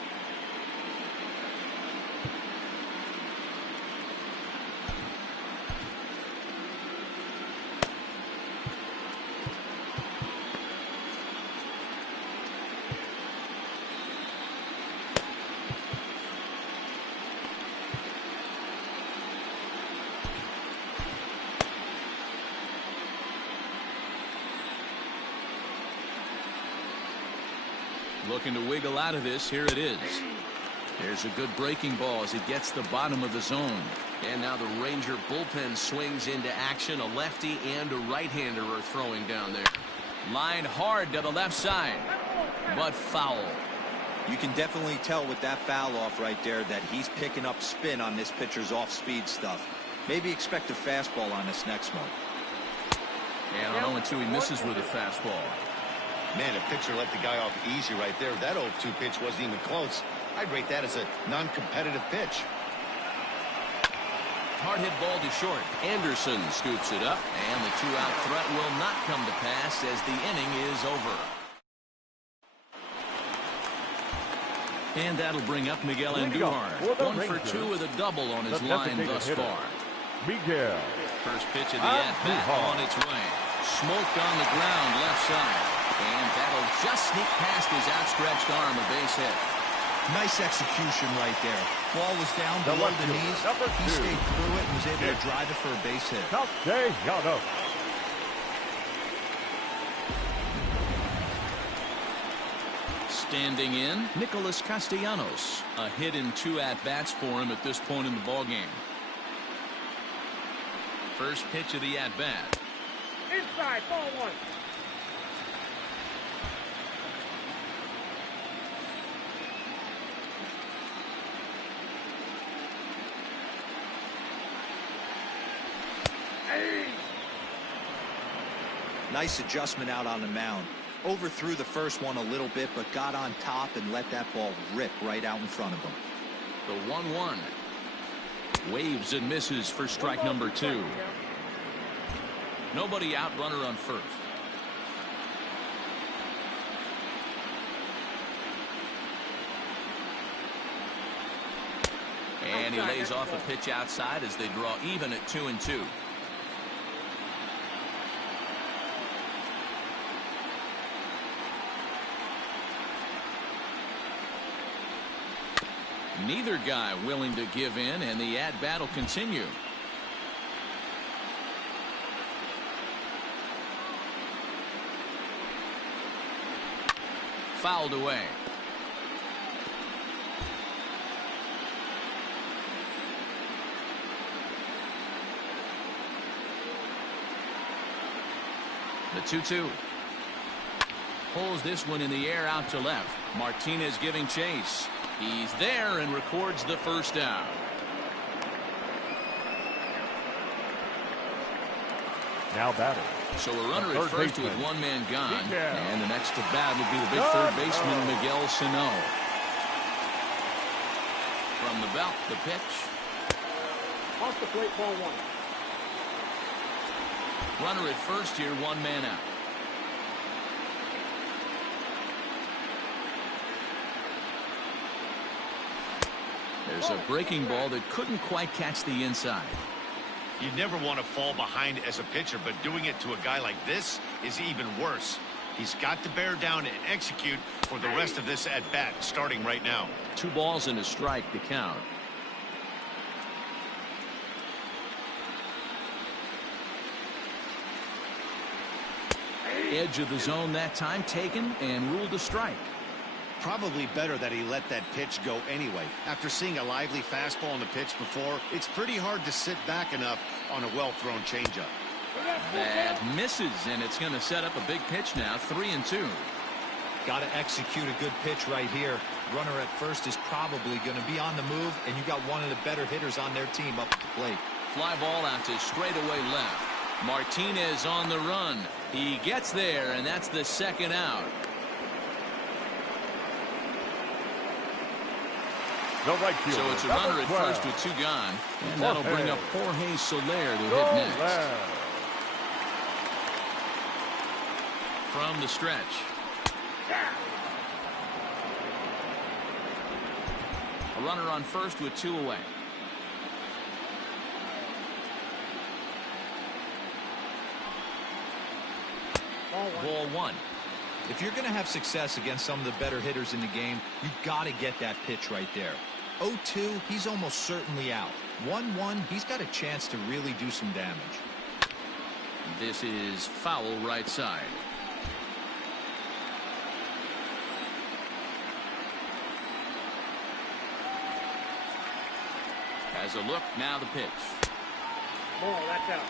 Looking to wiggle out of this. Here it is. There's a good breaking ball as he gets the bottom of the zone. And now the Ranger bullpen swings into action. A lefty and a right-hander are throwing down there. Line hard to the left side, but foul. You can definitely tell with that foul off right there that he's picking up spin on this pitcher's off-speed stuff. Maybe expect a fastball on this next one. And on 0-2, he misses with a fastball. Man, a pitcher let the guy off easy right there. That 0-2 pitch wasn't even close. I'd rate that as a non-competitive pitch. Hard hit ball to short. Anderson scoops it up, and the 2-out threat will not come to pass as the inning is over. And that'll bring up Miguel Andujar. 1 for 2 with a double on his line thus far. Miguel. First pitch of the at-bat on its way. Smoked on the ground left side. And that'll just sneak past his outstretched arm, a base hit. Nice execution right there. Ball was down below the knees. He stayed through it and was able to drive it for a base hit. Standing in, Nicholas Castellanos. A hit in 2 at-bats for him at this point in the ballgame. First pitch of the at-bat. Inside, ball 1. Nice adjustment out on the mound. Overthrew the first one a little bit, but got on top and let that ball rip right out in front of him. The 1-1. Waves and misses for strike number 2. Nobody out, runner on first. And he lays off a pitch outside as they draw even at 2-2. Neither guy willing to give in, and the at-bat will continue. Fouled away. The 2-2. Pulls this one in the air out to left. Martinez giving chase. He's there and records the first down. Now batting. So a runner at first with 1 man gone. And the next to bat will be the big third baseman, Miguel Sano. From the belt, the pitch. Off the plate, ball 1. Runner at first here, 1 man out. There's a breaking ball that couldn't quite catch the inside. You never want to fall behind as a pitcher, but doing it to a guy like this is even worse. He's got to bear down and execute for the rest of this at-bat, starting right now. 2 balls and a strike to count. Edge of the zone that time taken and ruled a strike. Probably better that he let that pitch go anyway. After seeing a lively fastball on the pitch before, it's pretty hard to sit back enough on a well-thrown changeup. That misses, and it's going to set up a big pitch now, 3-2. Got to execute a good pitch right here. Runner at first is probably going to be on the move, and you got one of the better hitters on their team up at the plate. Fly ball out to straightaway left. Martinez on the run. He gets there, and that's the 2nd out. The right fielder. So it's a runner at first with 2 gone. And that'll bring up Jorge Soler to hit next. From the stretch. A runner on first with 2 away. Ball 1. If you're going to have success against some of the better hitters in the game, you've got to get that pitch right there. 0-2, he's almost certainly out. 1-1, he's got a chance to really do some damage. This is foul right side. Has a look, now the pitch. Ball, that's out.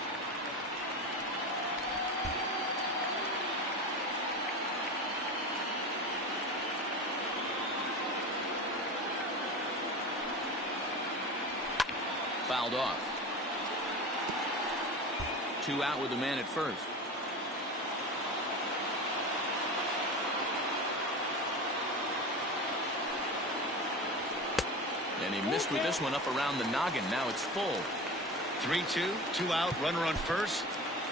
Fouled off. 2 out with the man at first. And he missed with this one up around the noggin. Now it's full. 3-2, 2 out, runner on first.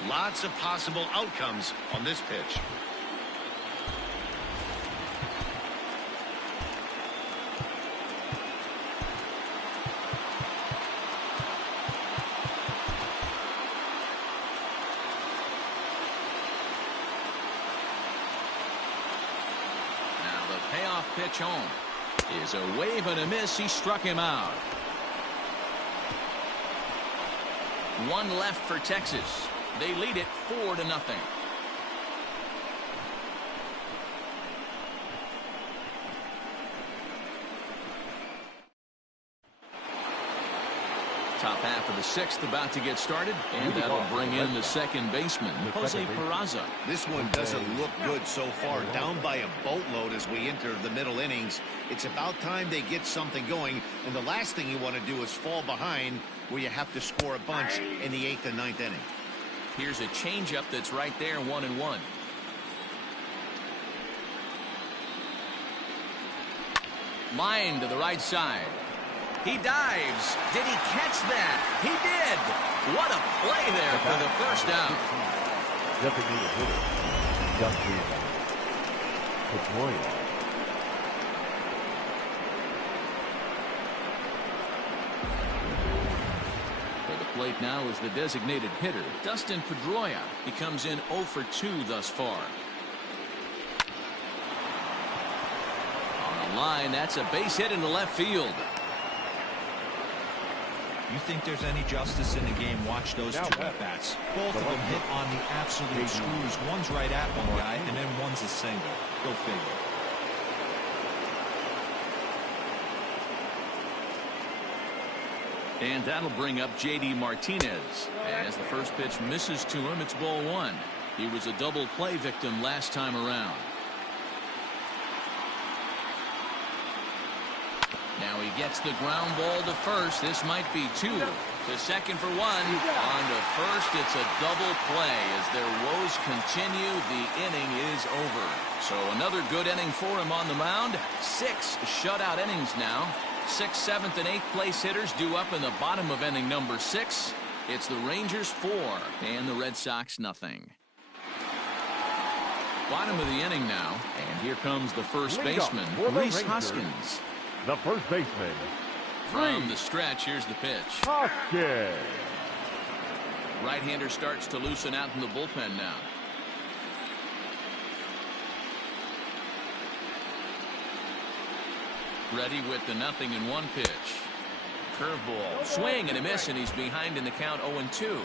Lots of possible outcomes on this pitch. Now the payoff pitch home is a wave and a miss. He struck him out. 1 left for Texas. They lead it 4-0. Top half of the 6th about to get started, and that'll bring in the second baseman, Jose Peraza. This one doesn't look good so far. Down by a boatload as we enter the middle innings. It's about time they get something going, and the last thing you want to do is fall behind where you have to score a bunch in the 8th and 9th inning. Here's a changeup that's right there, 1-1. Line to the right side. He dives. Did he catch that? He did. What a play there for the first out. Designated hitter, Dustin Pedroia. For the plate now is the designated hitter, Dustin Pedroia. He comes in 0 for 2 thus far. On the line, that's a base hit into left field. You think there's any justice in the game, watch those 2 at-bats. Both of them hit on the absolute screws. One's right at one guy, and then one's a single. Go figure. And that'll bring up J.D. Martinez. As the first pitch misses to him, it's ball 1. He was a double play victim last time around. Now he gets the ground ball to first. This might be 2. To second for 1. On to first, it's a double play. As their woes continue, the inning is over. So another good inning for him on the mound. 6 shutout innings now. 6th, 7th, and 8th place hitters due up in the bottom of inning number 6. It's the Rangers 4 and the Red Sox nothing. Bottom of the inning now, and here comes the first baseman, Rhys Hoskins. The first baseman. From the stretch, here's the pitch. Hoskins. Right-hander starts to loosen out in the bullpen now. Ready with the 0-1 pitch. Curveball. Swing and a miss, and he's behind in the count 0-2.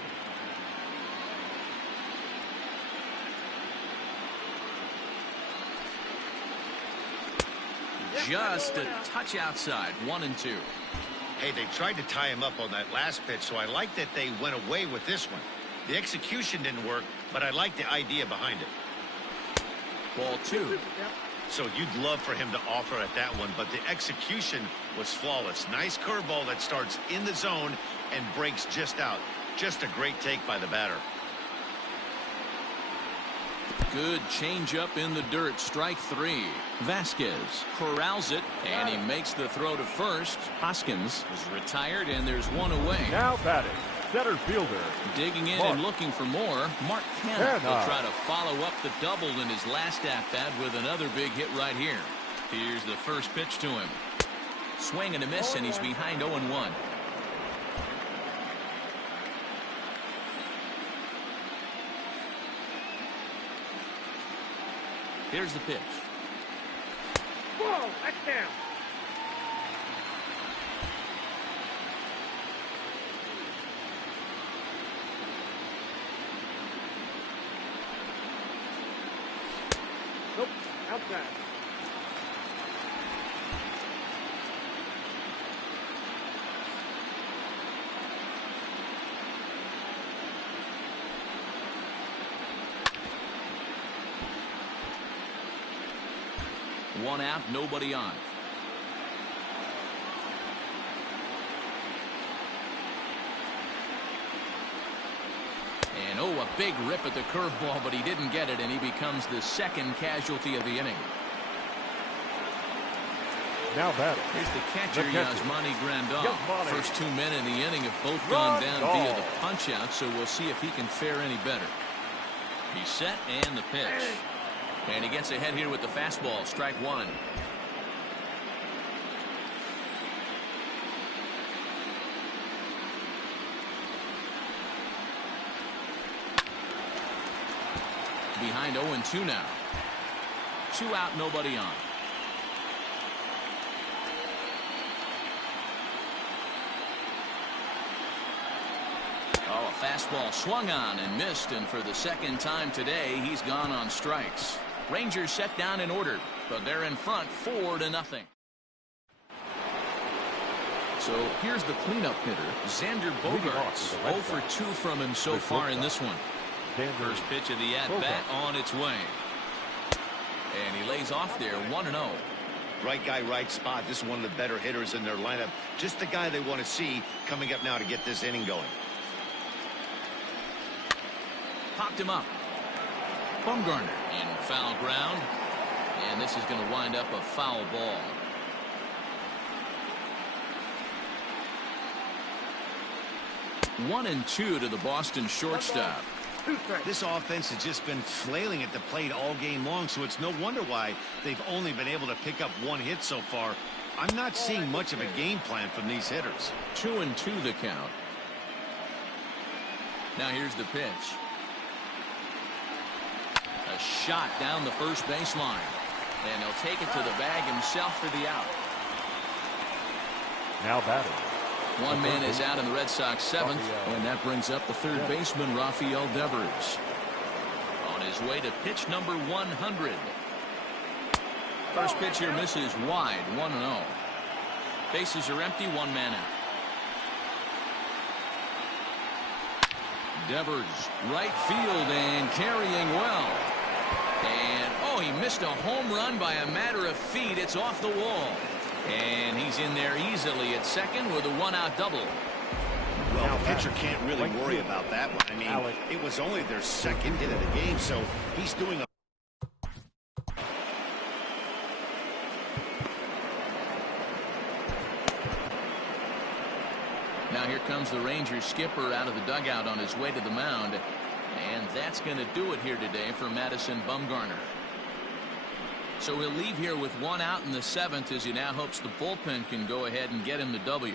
Just a touch outside, 1-2. Hey, they tried to tie him up on that last pitch, so I like that they went away with this one. The execution didn't work, but I like the idea behind it. Ball 2. So you'd love for him to offer at that one, but the execution was flawless. Nice curveball that starts in the zone and breaks just out. Just a great take by the batter. Good changeup in the dirt. Strike 3. Vasquez corrals it, and he makes the throw to first. Hoskins is retired, and there's one away. Now batting, center fielder. Digging in Mark. and looking for more. Mark Canha will try to follow up the double in his last at-bat with another big hit right here. Here's the first pitch to him. Swing and a miss, and he's behind 0-1. Here's the pitch. Whoa, that's down. Nope, outside. One out, nobody on. And a big rip at the curveball, but he didn't get it, and he becomes the second casualty of the inning. Now batting. Here's the catcher, Yasmani Grandal. First 2 men in the inning have both gone down via the punch-out, so we'll see if he can fare any better. He's set, and the pitch. And he gets ahead here with the fastball. Strike 1. Behind 0-2 now. 2 out, nobody on. Oh, a fastball swung on and missed, and for the second time today, he's gone on strikes. Rangers set down in order, but they're in front 4-0. So here's the cleanup hitter, Xander Bogaerts. 0 for 2 from him so far in this one. First pitch of the at-bat on its way. And he lays off there, 1-0. Right guy, right spot. This is one of the better hitters in their lineup. Just the guy they want to see coming up now to get this inning going. Popped him up. Bumgarner in foul ground. And this is going to wind up a foul ball. One and 2 to the Boston shortstop. This offense has just been flailing at the plate all game long, so it's no wonder why they've only been able to pick up 1 hit so far. I'm not seeing much of a game plan from these hitters. 2-2 the count. Now here's the pitch. A shot down the first baseline. And he'll take it to the bag himself for the out. Now batting. One man is out in the Red Sox 7th, and that brings up the third baseman, Rafael Devers. On his way to pitch number 100. First pitch here misses wide, 1-0. Bases are empty, 1 man out. Devers, right field, and carrying well. And, he missed a home run by a matter of feet. It's off the wall. And he's in there easily at second with a 1-out double. Well, the pitcher can't really worry about that one. I mean, it was only their second hit of the game, so he's doing a... Now here comes the Rangers skipper out of the dugout on his way to the mound. And that's going to do it here today for Madison Bumgarner. So he'll leave here with 1 out in the 7th as he now hopes the bullpen can go ahead and get him the W.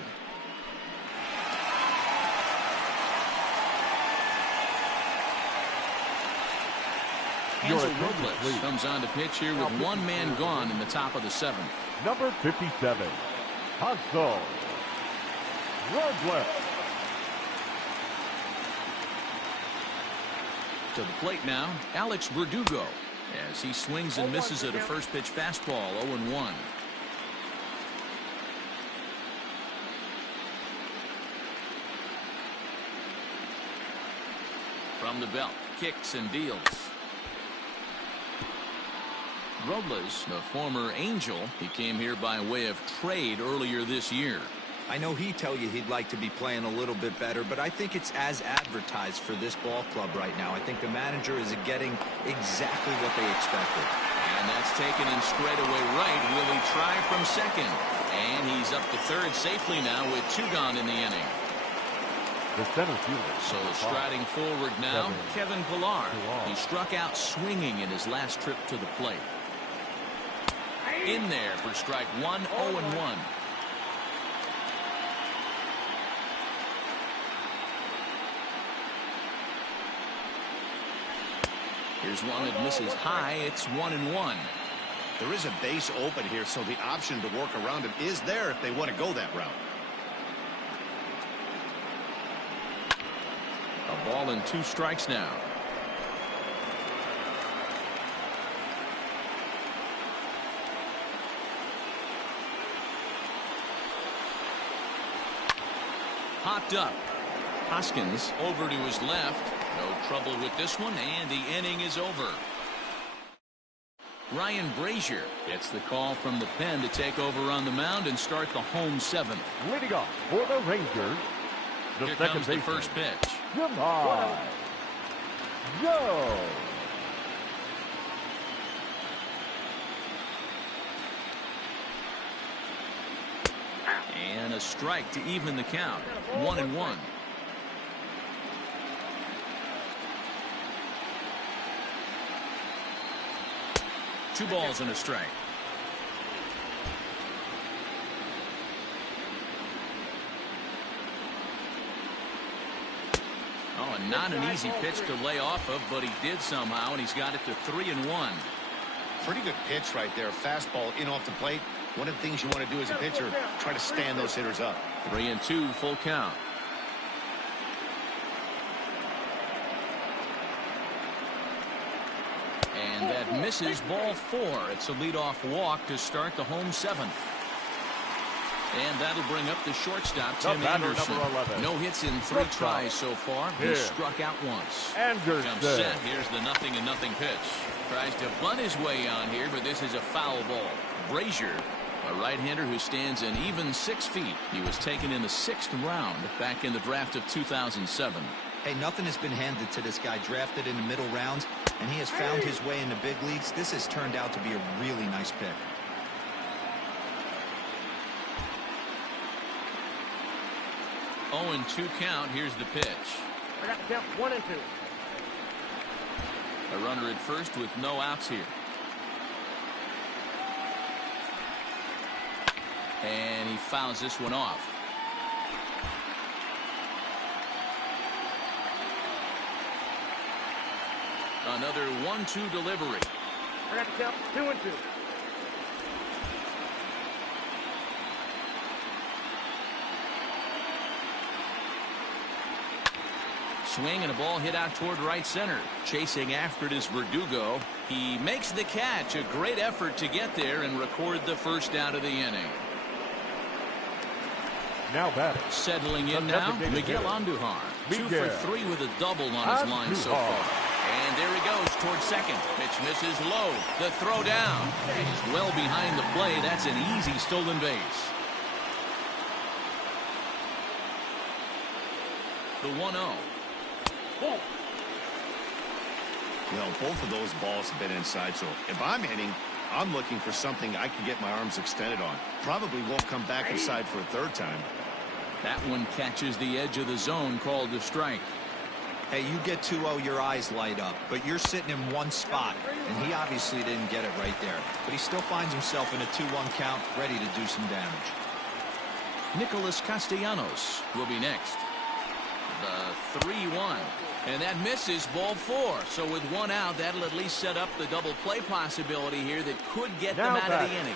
Hansel Robles comes on to pitch here with 1 man gone in the top of the 7th. Number 57, Hansel Robles. To the plate now, Alex Verdugo, as he swings and misses at a first pitch fastball, 0-1. From the belt, kicks and deals. Robles, the former Angel, he came here by way of trade earlier this year. I know he'd tell you he'd like to be playing a little bit better, but I think it's as advertised for this ball club right now. I think the manager is getting exactly what they expected. And that's taken in straightaway right. Will he try from second? And he's up to third safely now with 2 gone in the inning. The center fielder. So striding forward now, Kevin Pillar. He struck out swinging in his last trip to the plate. In there for strike 1, 0-1. Here's one that misses high. It's 1-1. There is a base open here, so the option to work around him is there if they want to go that route. A ball and 2 strikes now. Popped up. Hoskins over to his left. No trouble with this one, and the inning is over. Ryan Brazier gets the call from the pen to take over on the mound and start the home 7th. Leading off for the Rangers, the Here second comes the baseman. first pitch. Goodbye. Go. And a strike to even the count. 1-1. Two balls and a strike. Oh, and not an easy pitch to lay off of, but he did somehow, and he's got it to 3-1. Pretty good pitch right there. Fastball in off the plate. One of the things you want to do as a pitcher, try to stand those hitters up. 3-2, full count. And that misses, ball 4. It's a leadoff walk to start the home 7th. And that'll bring up the shortstop, Tim Anderson. No hits in 3 tries so far. He struck out once. Anderson. Comes set. Here's the 0-0 pitch. Tries to bunt his way on here, but this is a foul ball. Brazier, a right-hander who stands an even 6 feet. He was taken in the 6th round back in the draft of 2007. Hey, nothing has been handed to this guy. Drafted in the middle rounds, and he has found his way in the big leagues. This has turned out to be a really nice pick. 0-2 count. Here's the pitch. I got the count 1-2. A runner at first with no outs here. And he fouls this one off. Another 1-2 delivery. I got the count 2-2. Swing and a ball hit out toward right center. Chasing after it is Verdugo. He makes the catch. A great effort to get there and record the first out of the inning. Now batting. Settling in now, Miguel Andujar. 2 for 3 with a double on his line so far. And there he goes towards second. Pitch misses low. The throw down. He's well behind the play. That's an easy stolen base. The 1-0. Well, both of those balls have been inside, so if I'm hitting, I'm looking for something I can get my arms extended on. Probably won't come back inside for a 3rd time. That one catches the edge of the zone, called a strike. Hey, you get 2-0, your eyes light up, but you're sitting in one spot, and he obviously didn't get it right there. But he still finds himself in a 2-1 count, ready to do some damage. Nicholas Castellanos will be next. The 3-1. And that misses, ball 4. So with 1 out, that'll at least set up the double play possibility here that could get them out of the inning.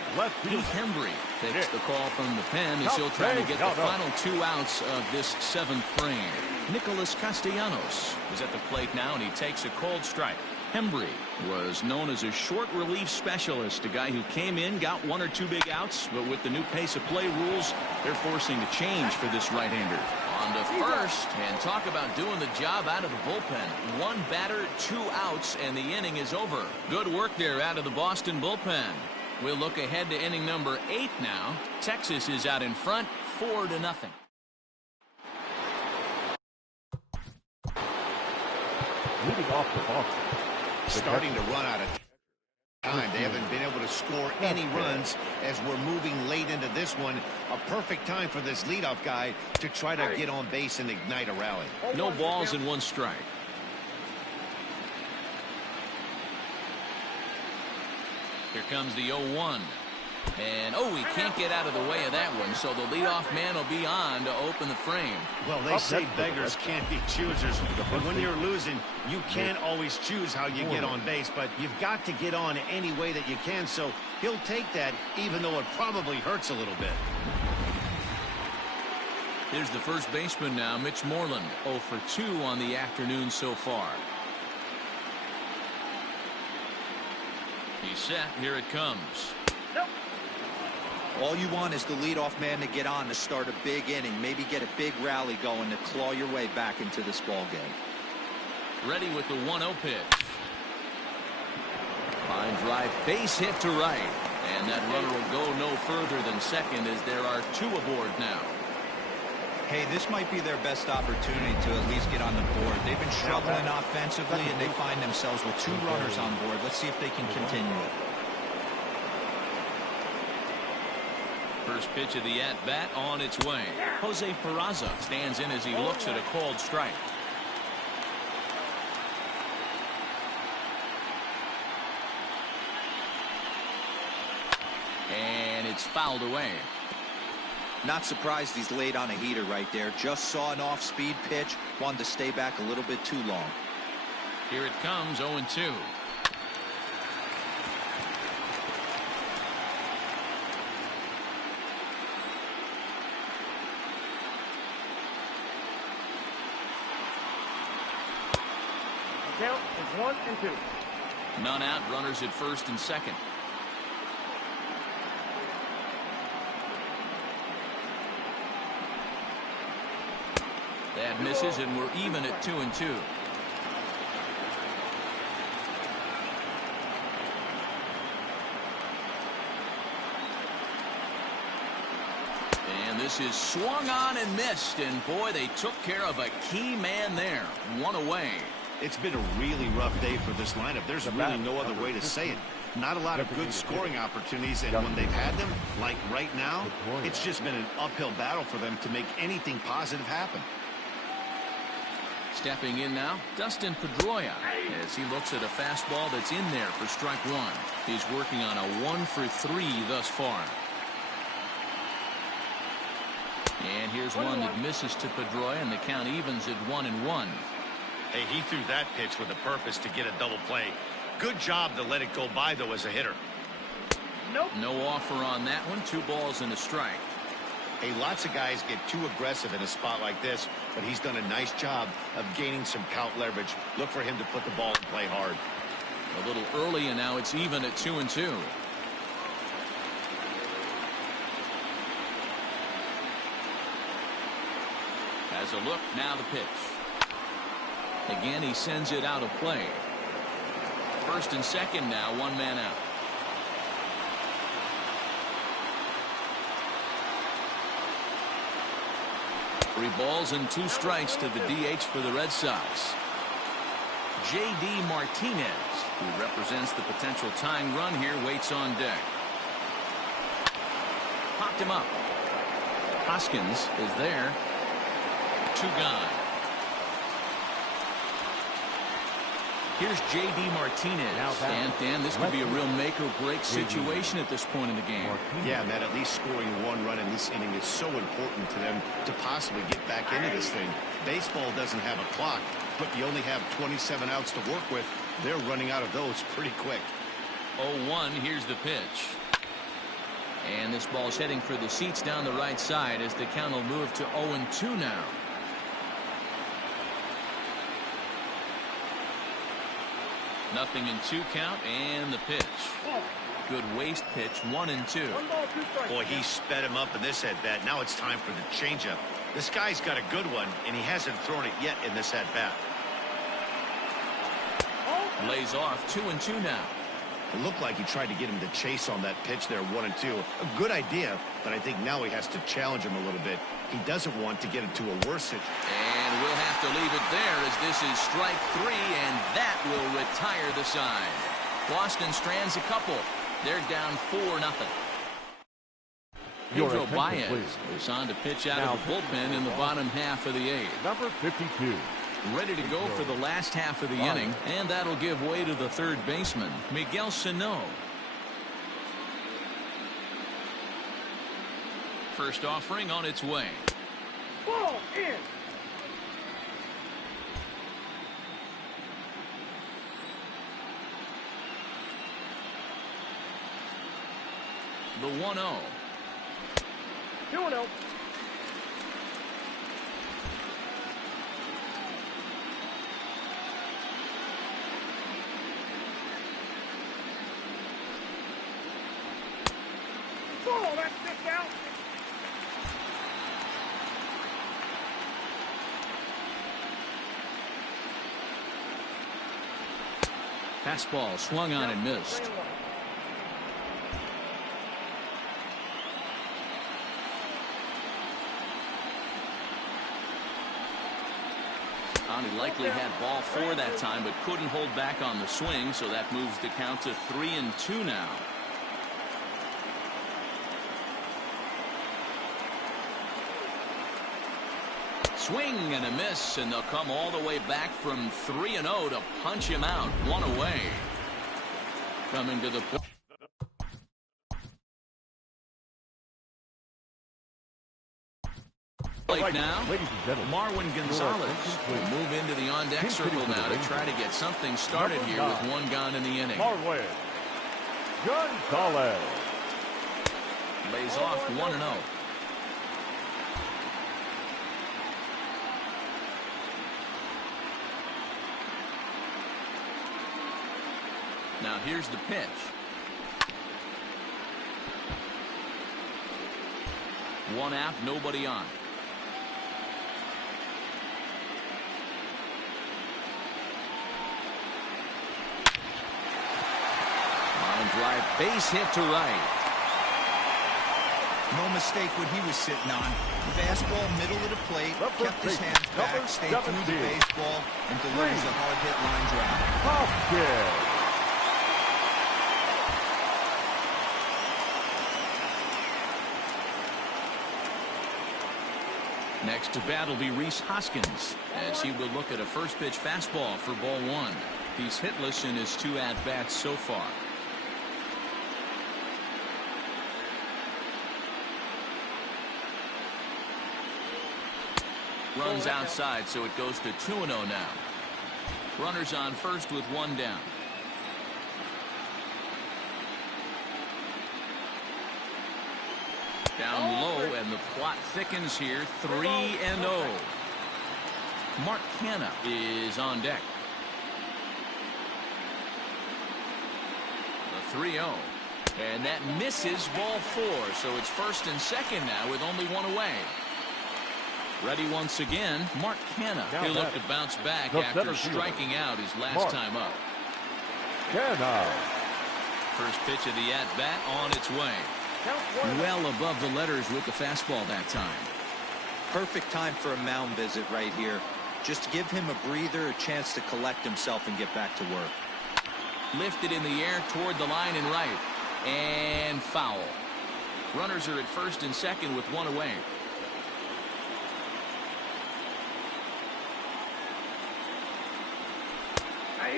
Heath Hembry takes the call from the pen as he'll try to get the final 2 outs of this 7th frame. Nicholas Castellanos is at the plate now, and he takes a cold strike. Hembry was known as a short relief specialist, a guy who came in, got 1 or 2 big outs, but with the new pace of play rules, they're forcing a change for this right-hander. On to first, and talk about doing the job out of the bullpen. 1 batter, 2 outs, and the inning is over. Good work there out of the Boston bullpen. We'll look ahead to inning number 8 now. Texas is out in front, 4-0. Leading off the Boston. Starting to run out of time. They haven't been able to score any runs as we're moving late into this one. A perfect time for this leadoff guy to try to get on base and ignite a rally. No balls and 1 strike. Here comes the 0-1. And, he can't get out of the way of that one, so the leadoff man will be on to open the frame. Well, they say beggars can't be choosers, but when you're losing, you can't always choose how you get on base, but you've got to get on any way that you can, so he'll take that, even though it probably hurts a little bit. Here's the first baseman now, Mitch Moreland, 0 for 2 on the afternoon so far. He's set. Here it comes. All you want is the leadoff man to get on to start a big inning, maybe get a big rally going to claw your way back into this ball game. Ready with the 1-0 pitch. Line drive, base hit to right. And that runner will go no further than second as there are 2 aboard now. Hey, this might be their best opportunity to at least get on the board. They've been struggling offensively, and they find themselves with 2 runners on board. Let's see if they can continue it. First pitch of the at-bat on its way. Jose Peraza stands in as he looks at a called strike. And it's fouled away. Not surprised he's laid on a heater right there. Just saw an off-speed pitch. Wanted to stay back a little bit too long. Here it comes, 0-2. Count is 1 and 2. None out, runners at first and second. That misses, and we're even at 2-2. And this is swung on and missed, and boy, they took care of a key man there. 1 away. It's been a really rough day for this lineup. There's really no other way to say it. Not a lot of good scoring opportunities, and when they've had them, like right now, it's just been an uphill battle for them to make anything positive happen. Stepping in now, Dustin Pedroia, as he looks at a fastball that's in there for strike 1. He's working on a 1 for 3 thus far. And here's one that misses to Pedroia, and the count evens at 1-1. Hey, he threw that pitch with a purpose to get a double play. Good job to let it go by, though, as a hitter. Nope. No offer on that one. 2 balls and a strike. Hey, lots of guys get too aggressive in a spot like this, but he's done a nice job of gaining some count leverage. Look for him to put the ball and play hard. A little early, and now it's even at 2-2. Has a look, now the pitch. Again, he sends it out of play. First and second now, 1 man out. Three balls and 2 strikes to the DH for the Red Sox. J.D. Martinez, who represents the potential tying run here, waits on deck. Popped him up. Hoskins is there. 2 gone. Here's J.D. Martinez. And, Dan, this could be a real make-or-break situation at this point in the game. Yeah, Matt, at least scoring 1 run in this inning is so important to them to possibly get back into this thing. Baseball doesn't have a clock, but you only have 27 outs to work with. They're running out of those pretty quick. 0-1, here's the pitch. And this ball's heading for the seats down the right side as the count will move to 0-2 now. Nothing in 2 count, and the pitch. Good waste pitch, 1-2. 1 ball, 2 strikes. Boy, he sped him up in this at-bat. Now it's time for the changeup. This guy's got a good one, and he hasn't thrown it yet in this at-bat. Lays off, 2-2 now. It looked like he tried to get him to chase on that pitch there, 1-2. A good idea, but I think now he has to challenge him a little bit. He doesn't want to get into a worse situation. And we'll have to leave it there as this is strike 3, and that will retire the side. Boston strands a couple. They're down 4-0. Pedro Baez is on to pitch out of the bullpen in the bottom half of the 8th. Number 52. Ready to go for the last half of the inning, and that'll give way to the third baseman, Miguel Sano. First offering on its way. Ball in. The 1-0. 2-0. Ball, that's just out. Fastball swung on and missed. He likely had ball 4 that time, but couldn't hold back on the swing, so that moves the count to 3-2 now. Swing and a miss, and they'll come all the way back from 3-0 to punch him out. 1 away. Coming to the plate. Now, Marwin Gonzalez will move into the on-deck circle now to try to get something started here with 1 gone in the inning. Marwin Gonzalez lays off 1-0. Now here's the pitch. 1 out, nobody on. Drive, base hit to right. No mistake what he was sitting on. Fastball, middle of the plate, kept his hands back, stayed through the baseball, and delivers a hard hit line drive. Next to bat will be Rhys Hoskins, as he will look at a first pitch fastball for ball 1. He's hitless in his 2 at-bats so far. Runs outside, so it goes to 2-0 now. Runners on first with 1 down. Down low, and the plot thickens here. 3-0. Mark Canha is on deck. The 3-0. And that misses ball 4, so it's first and second now with only 1 away. Ready once again, Mark Canha. He'll look to bounce back after striking out his last time up. Canha. First pitch of the at-bat on its way. Well above the letters with the fastball that time. Perfect time for a mound visit right here. Just to give him a breather, a chance to collect himself and get back to work. Lifted in the air toward the line and right. And foul. Runners are at first and second with 1 away.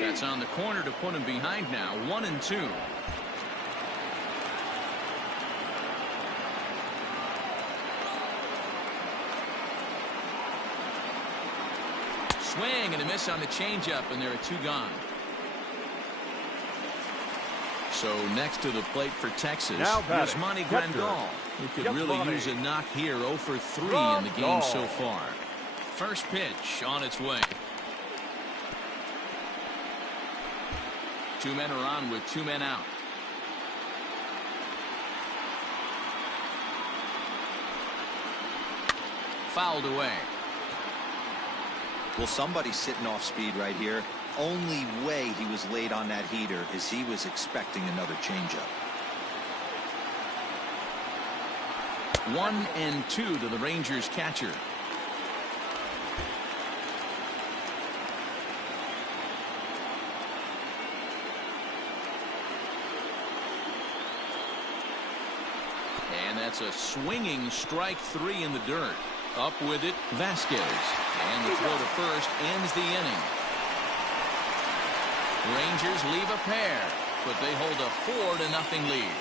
That's on the corner to put him behind now. 1-2. Swing and a miss on the changeup, and there are 2 gone. So next to the plate for Texas, here's Monty Grandal, who could really use a knock here. 0 for 3 in the game so far. First pitch on its way. 2 men are on with 2 men out. Fouled away. Well, somebody's sitting off speed right here. only way he was late on that heater is he was expecting another changeup. 1-2 to the Rangers catcher. And that's a swinging strike 3 in the dirt. Up with it, Vasquez. And the throw to first ends the inning. Rangers leave a pair, but they hold a 4-0 lead.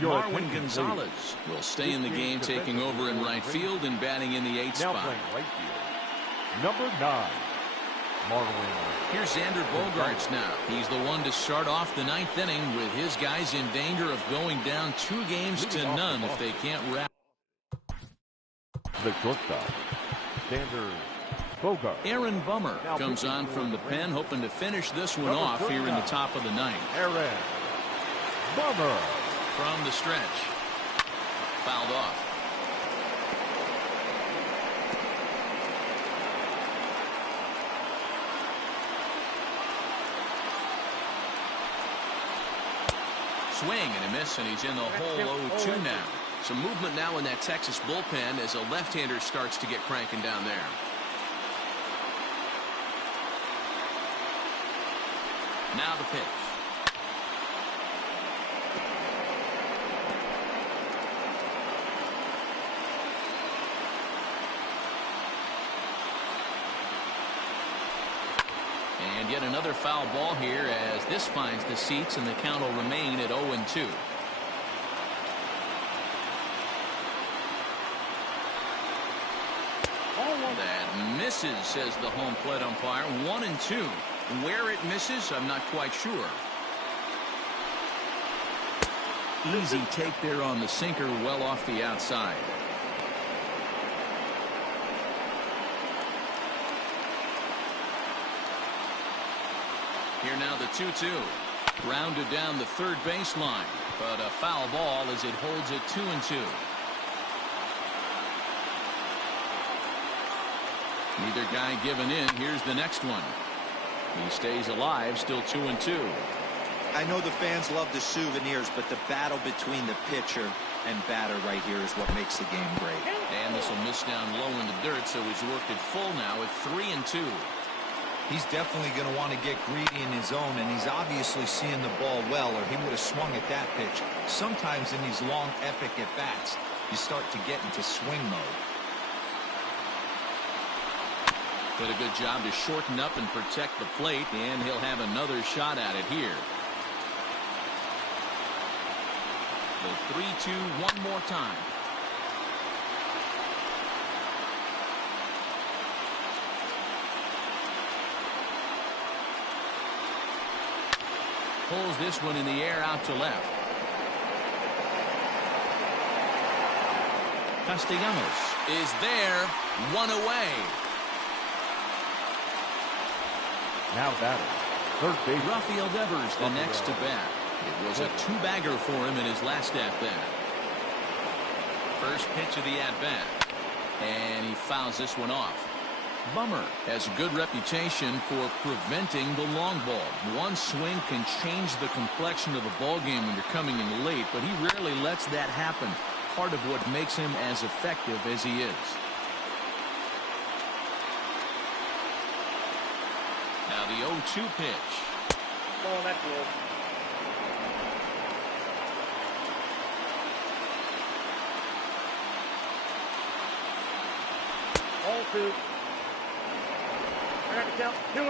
Marwin Gonzalez will stay in the game, taking over in right field and batting in the 8th spot. Now playing right field, number 9, Marwin. Here's Xander Bogaerts now. He's the one to start off the 9th inning with his guys in danger of going down 2-0 if they can't wrap. The shortstop, Xander Bogaerts. Aaron Bummer comes on from the pen, hoping to finish this one off here in the top of the 9th. Aaron Bummer. From the stretch. Fouled off. Swing and a miss, and he's in the hole 0-2 now. Some movement now in that Texas bullpen as a left-hander starts to get cranking down there. Now the pitch. And yet another foul ball here as this finds the seats, and the count will remain at 0-2. That misses, says the home plate umpire. 1-2. Where it misses, I'm not quite sure. Easy take there on the sinker, well off the outside. Here now the 2-2. Rounded down the third baseline, but a foul ball as it holds it 2-2. Neither guy giving in. Here's the next one. He stays alive, still 2-2. I know the fans love the souvenirs, but the battle between the pitcher and batter right here is what makes the game great. And this will miss down low in the dirt, so he's worked it full now at 3-2. He's definitely going to want to get greedy in his zone, and he's obviously seeing the ball well, or he would have swung at that pitch. Sometimes in these long, epic at-bats, you start to get into swing mode. Did a good job to shorten up and protect the plate, and he'll have another shot at it here. The 3-2 one more time. Pulls this one in the air out to left. Castellanos is there, one away. Now batting, third base, Rafael Devers the next to bat. It was a two-bagger for him in his last at-bat. First pitch of the at-bat, and he fouls this one off. Bummer has a good reputation for preventing the long ball. One swing can change the complexion of the ball game when you're coming in late, but he rarely lets that happen. Part of what makes him as effective as he is. Now the 0-2 pitch. Oh, that's good. All 2. I got to count 2-2.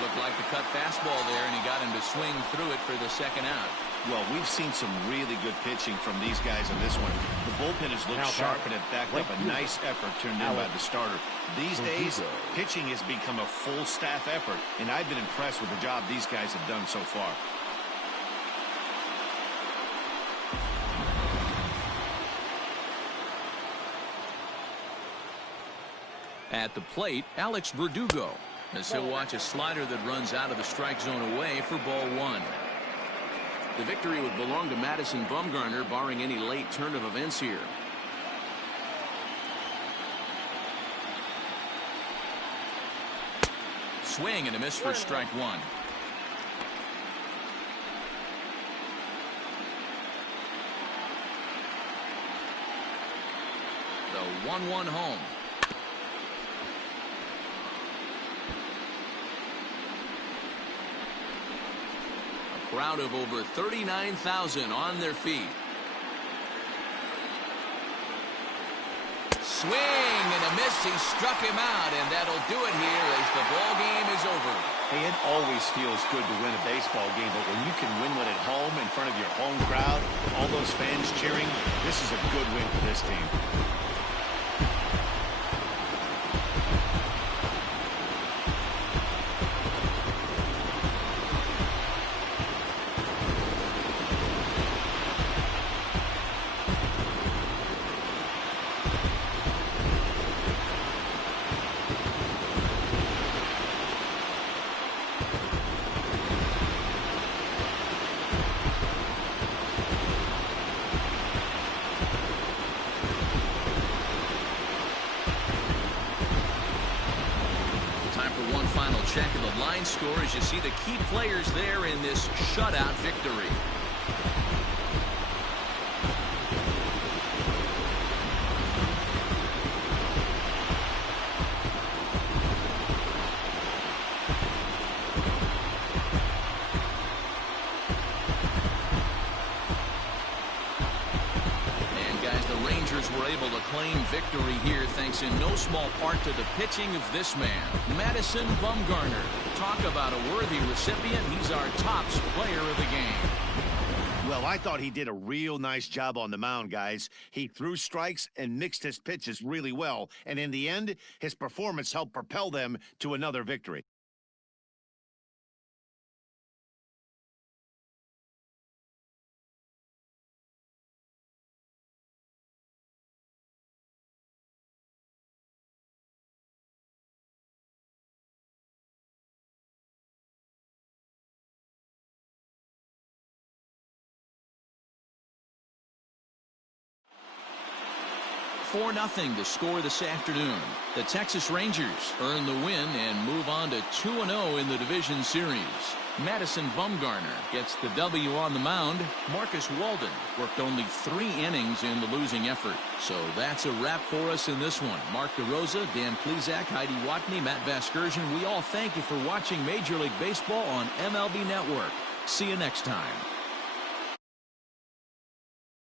Looked like the cut fastball there, and he got him to swing through it for the second out. Well, we've seen some really good pitching from these guys in this one. The bullpen has looked sharp and it backed up a nice effort turned in by the starter. These days, pitching has become a full staff effort, and I've been impressed with the job these guys have done so far. At the plate, Alex Verdugo, as he'll watch a slider that runs out of the strike zone away for ball 1. The victory would belong to Madison Bumgarner, barring any late turn of events here. Swing and a miss for strike one. The 1-1 home. A crowd of over 39,000 on their feet. Swing and a miss. He struck him out, and that'll do it here as the ball game is over. Hey, it always feels good to win a baseball game, but when you can win one at home in front of your home crowd, all those fans cheering, this is a good win for this team. Check of the line score as you see the key players there in this shutout victory. Were able to claim victory here thanks in no small part to the pitching of this man, Madison Bumgarner. Talk about a worthy recipient. He's our tops player of the game. Well, I thought he did a real nice job on the mound, guys. He threw strikes and mixed his pitches really well, and in the end, his performance helped propel them to another victory. Four 4-0 to score this afternoon. The Texas Rangers earn the win and move on to 2-0 in the division series. Madison Bumgarner gets the W on the mound. Marcus Walden worked only 3 innings in the losing effort. So that's a wrap for us in this one. Mark DeRosa, Dan Plesac, Heidi Watney, Matt Vasgersian. We all thank you for watching Major League Baseball on MLB Network. See you next time.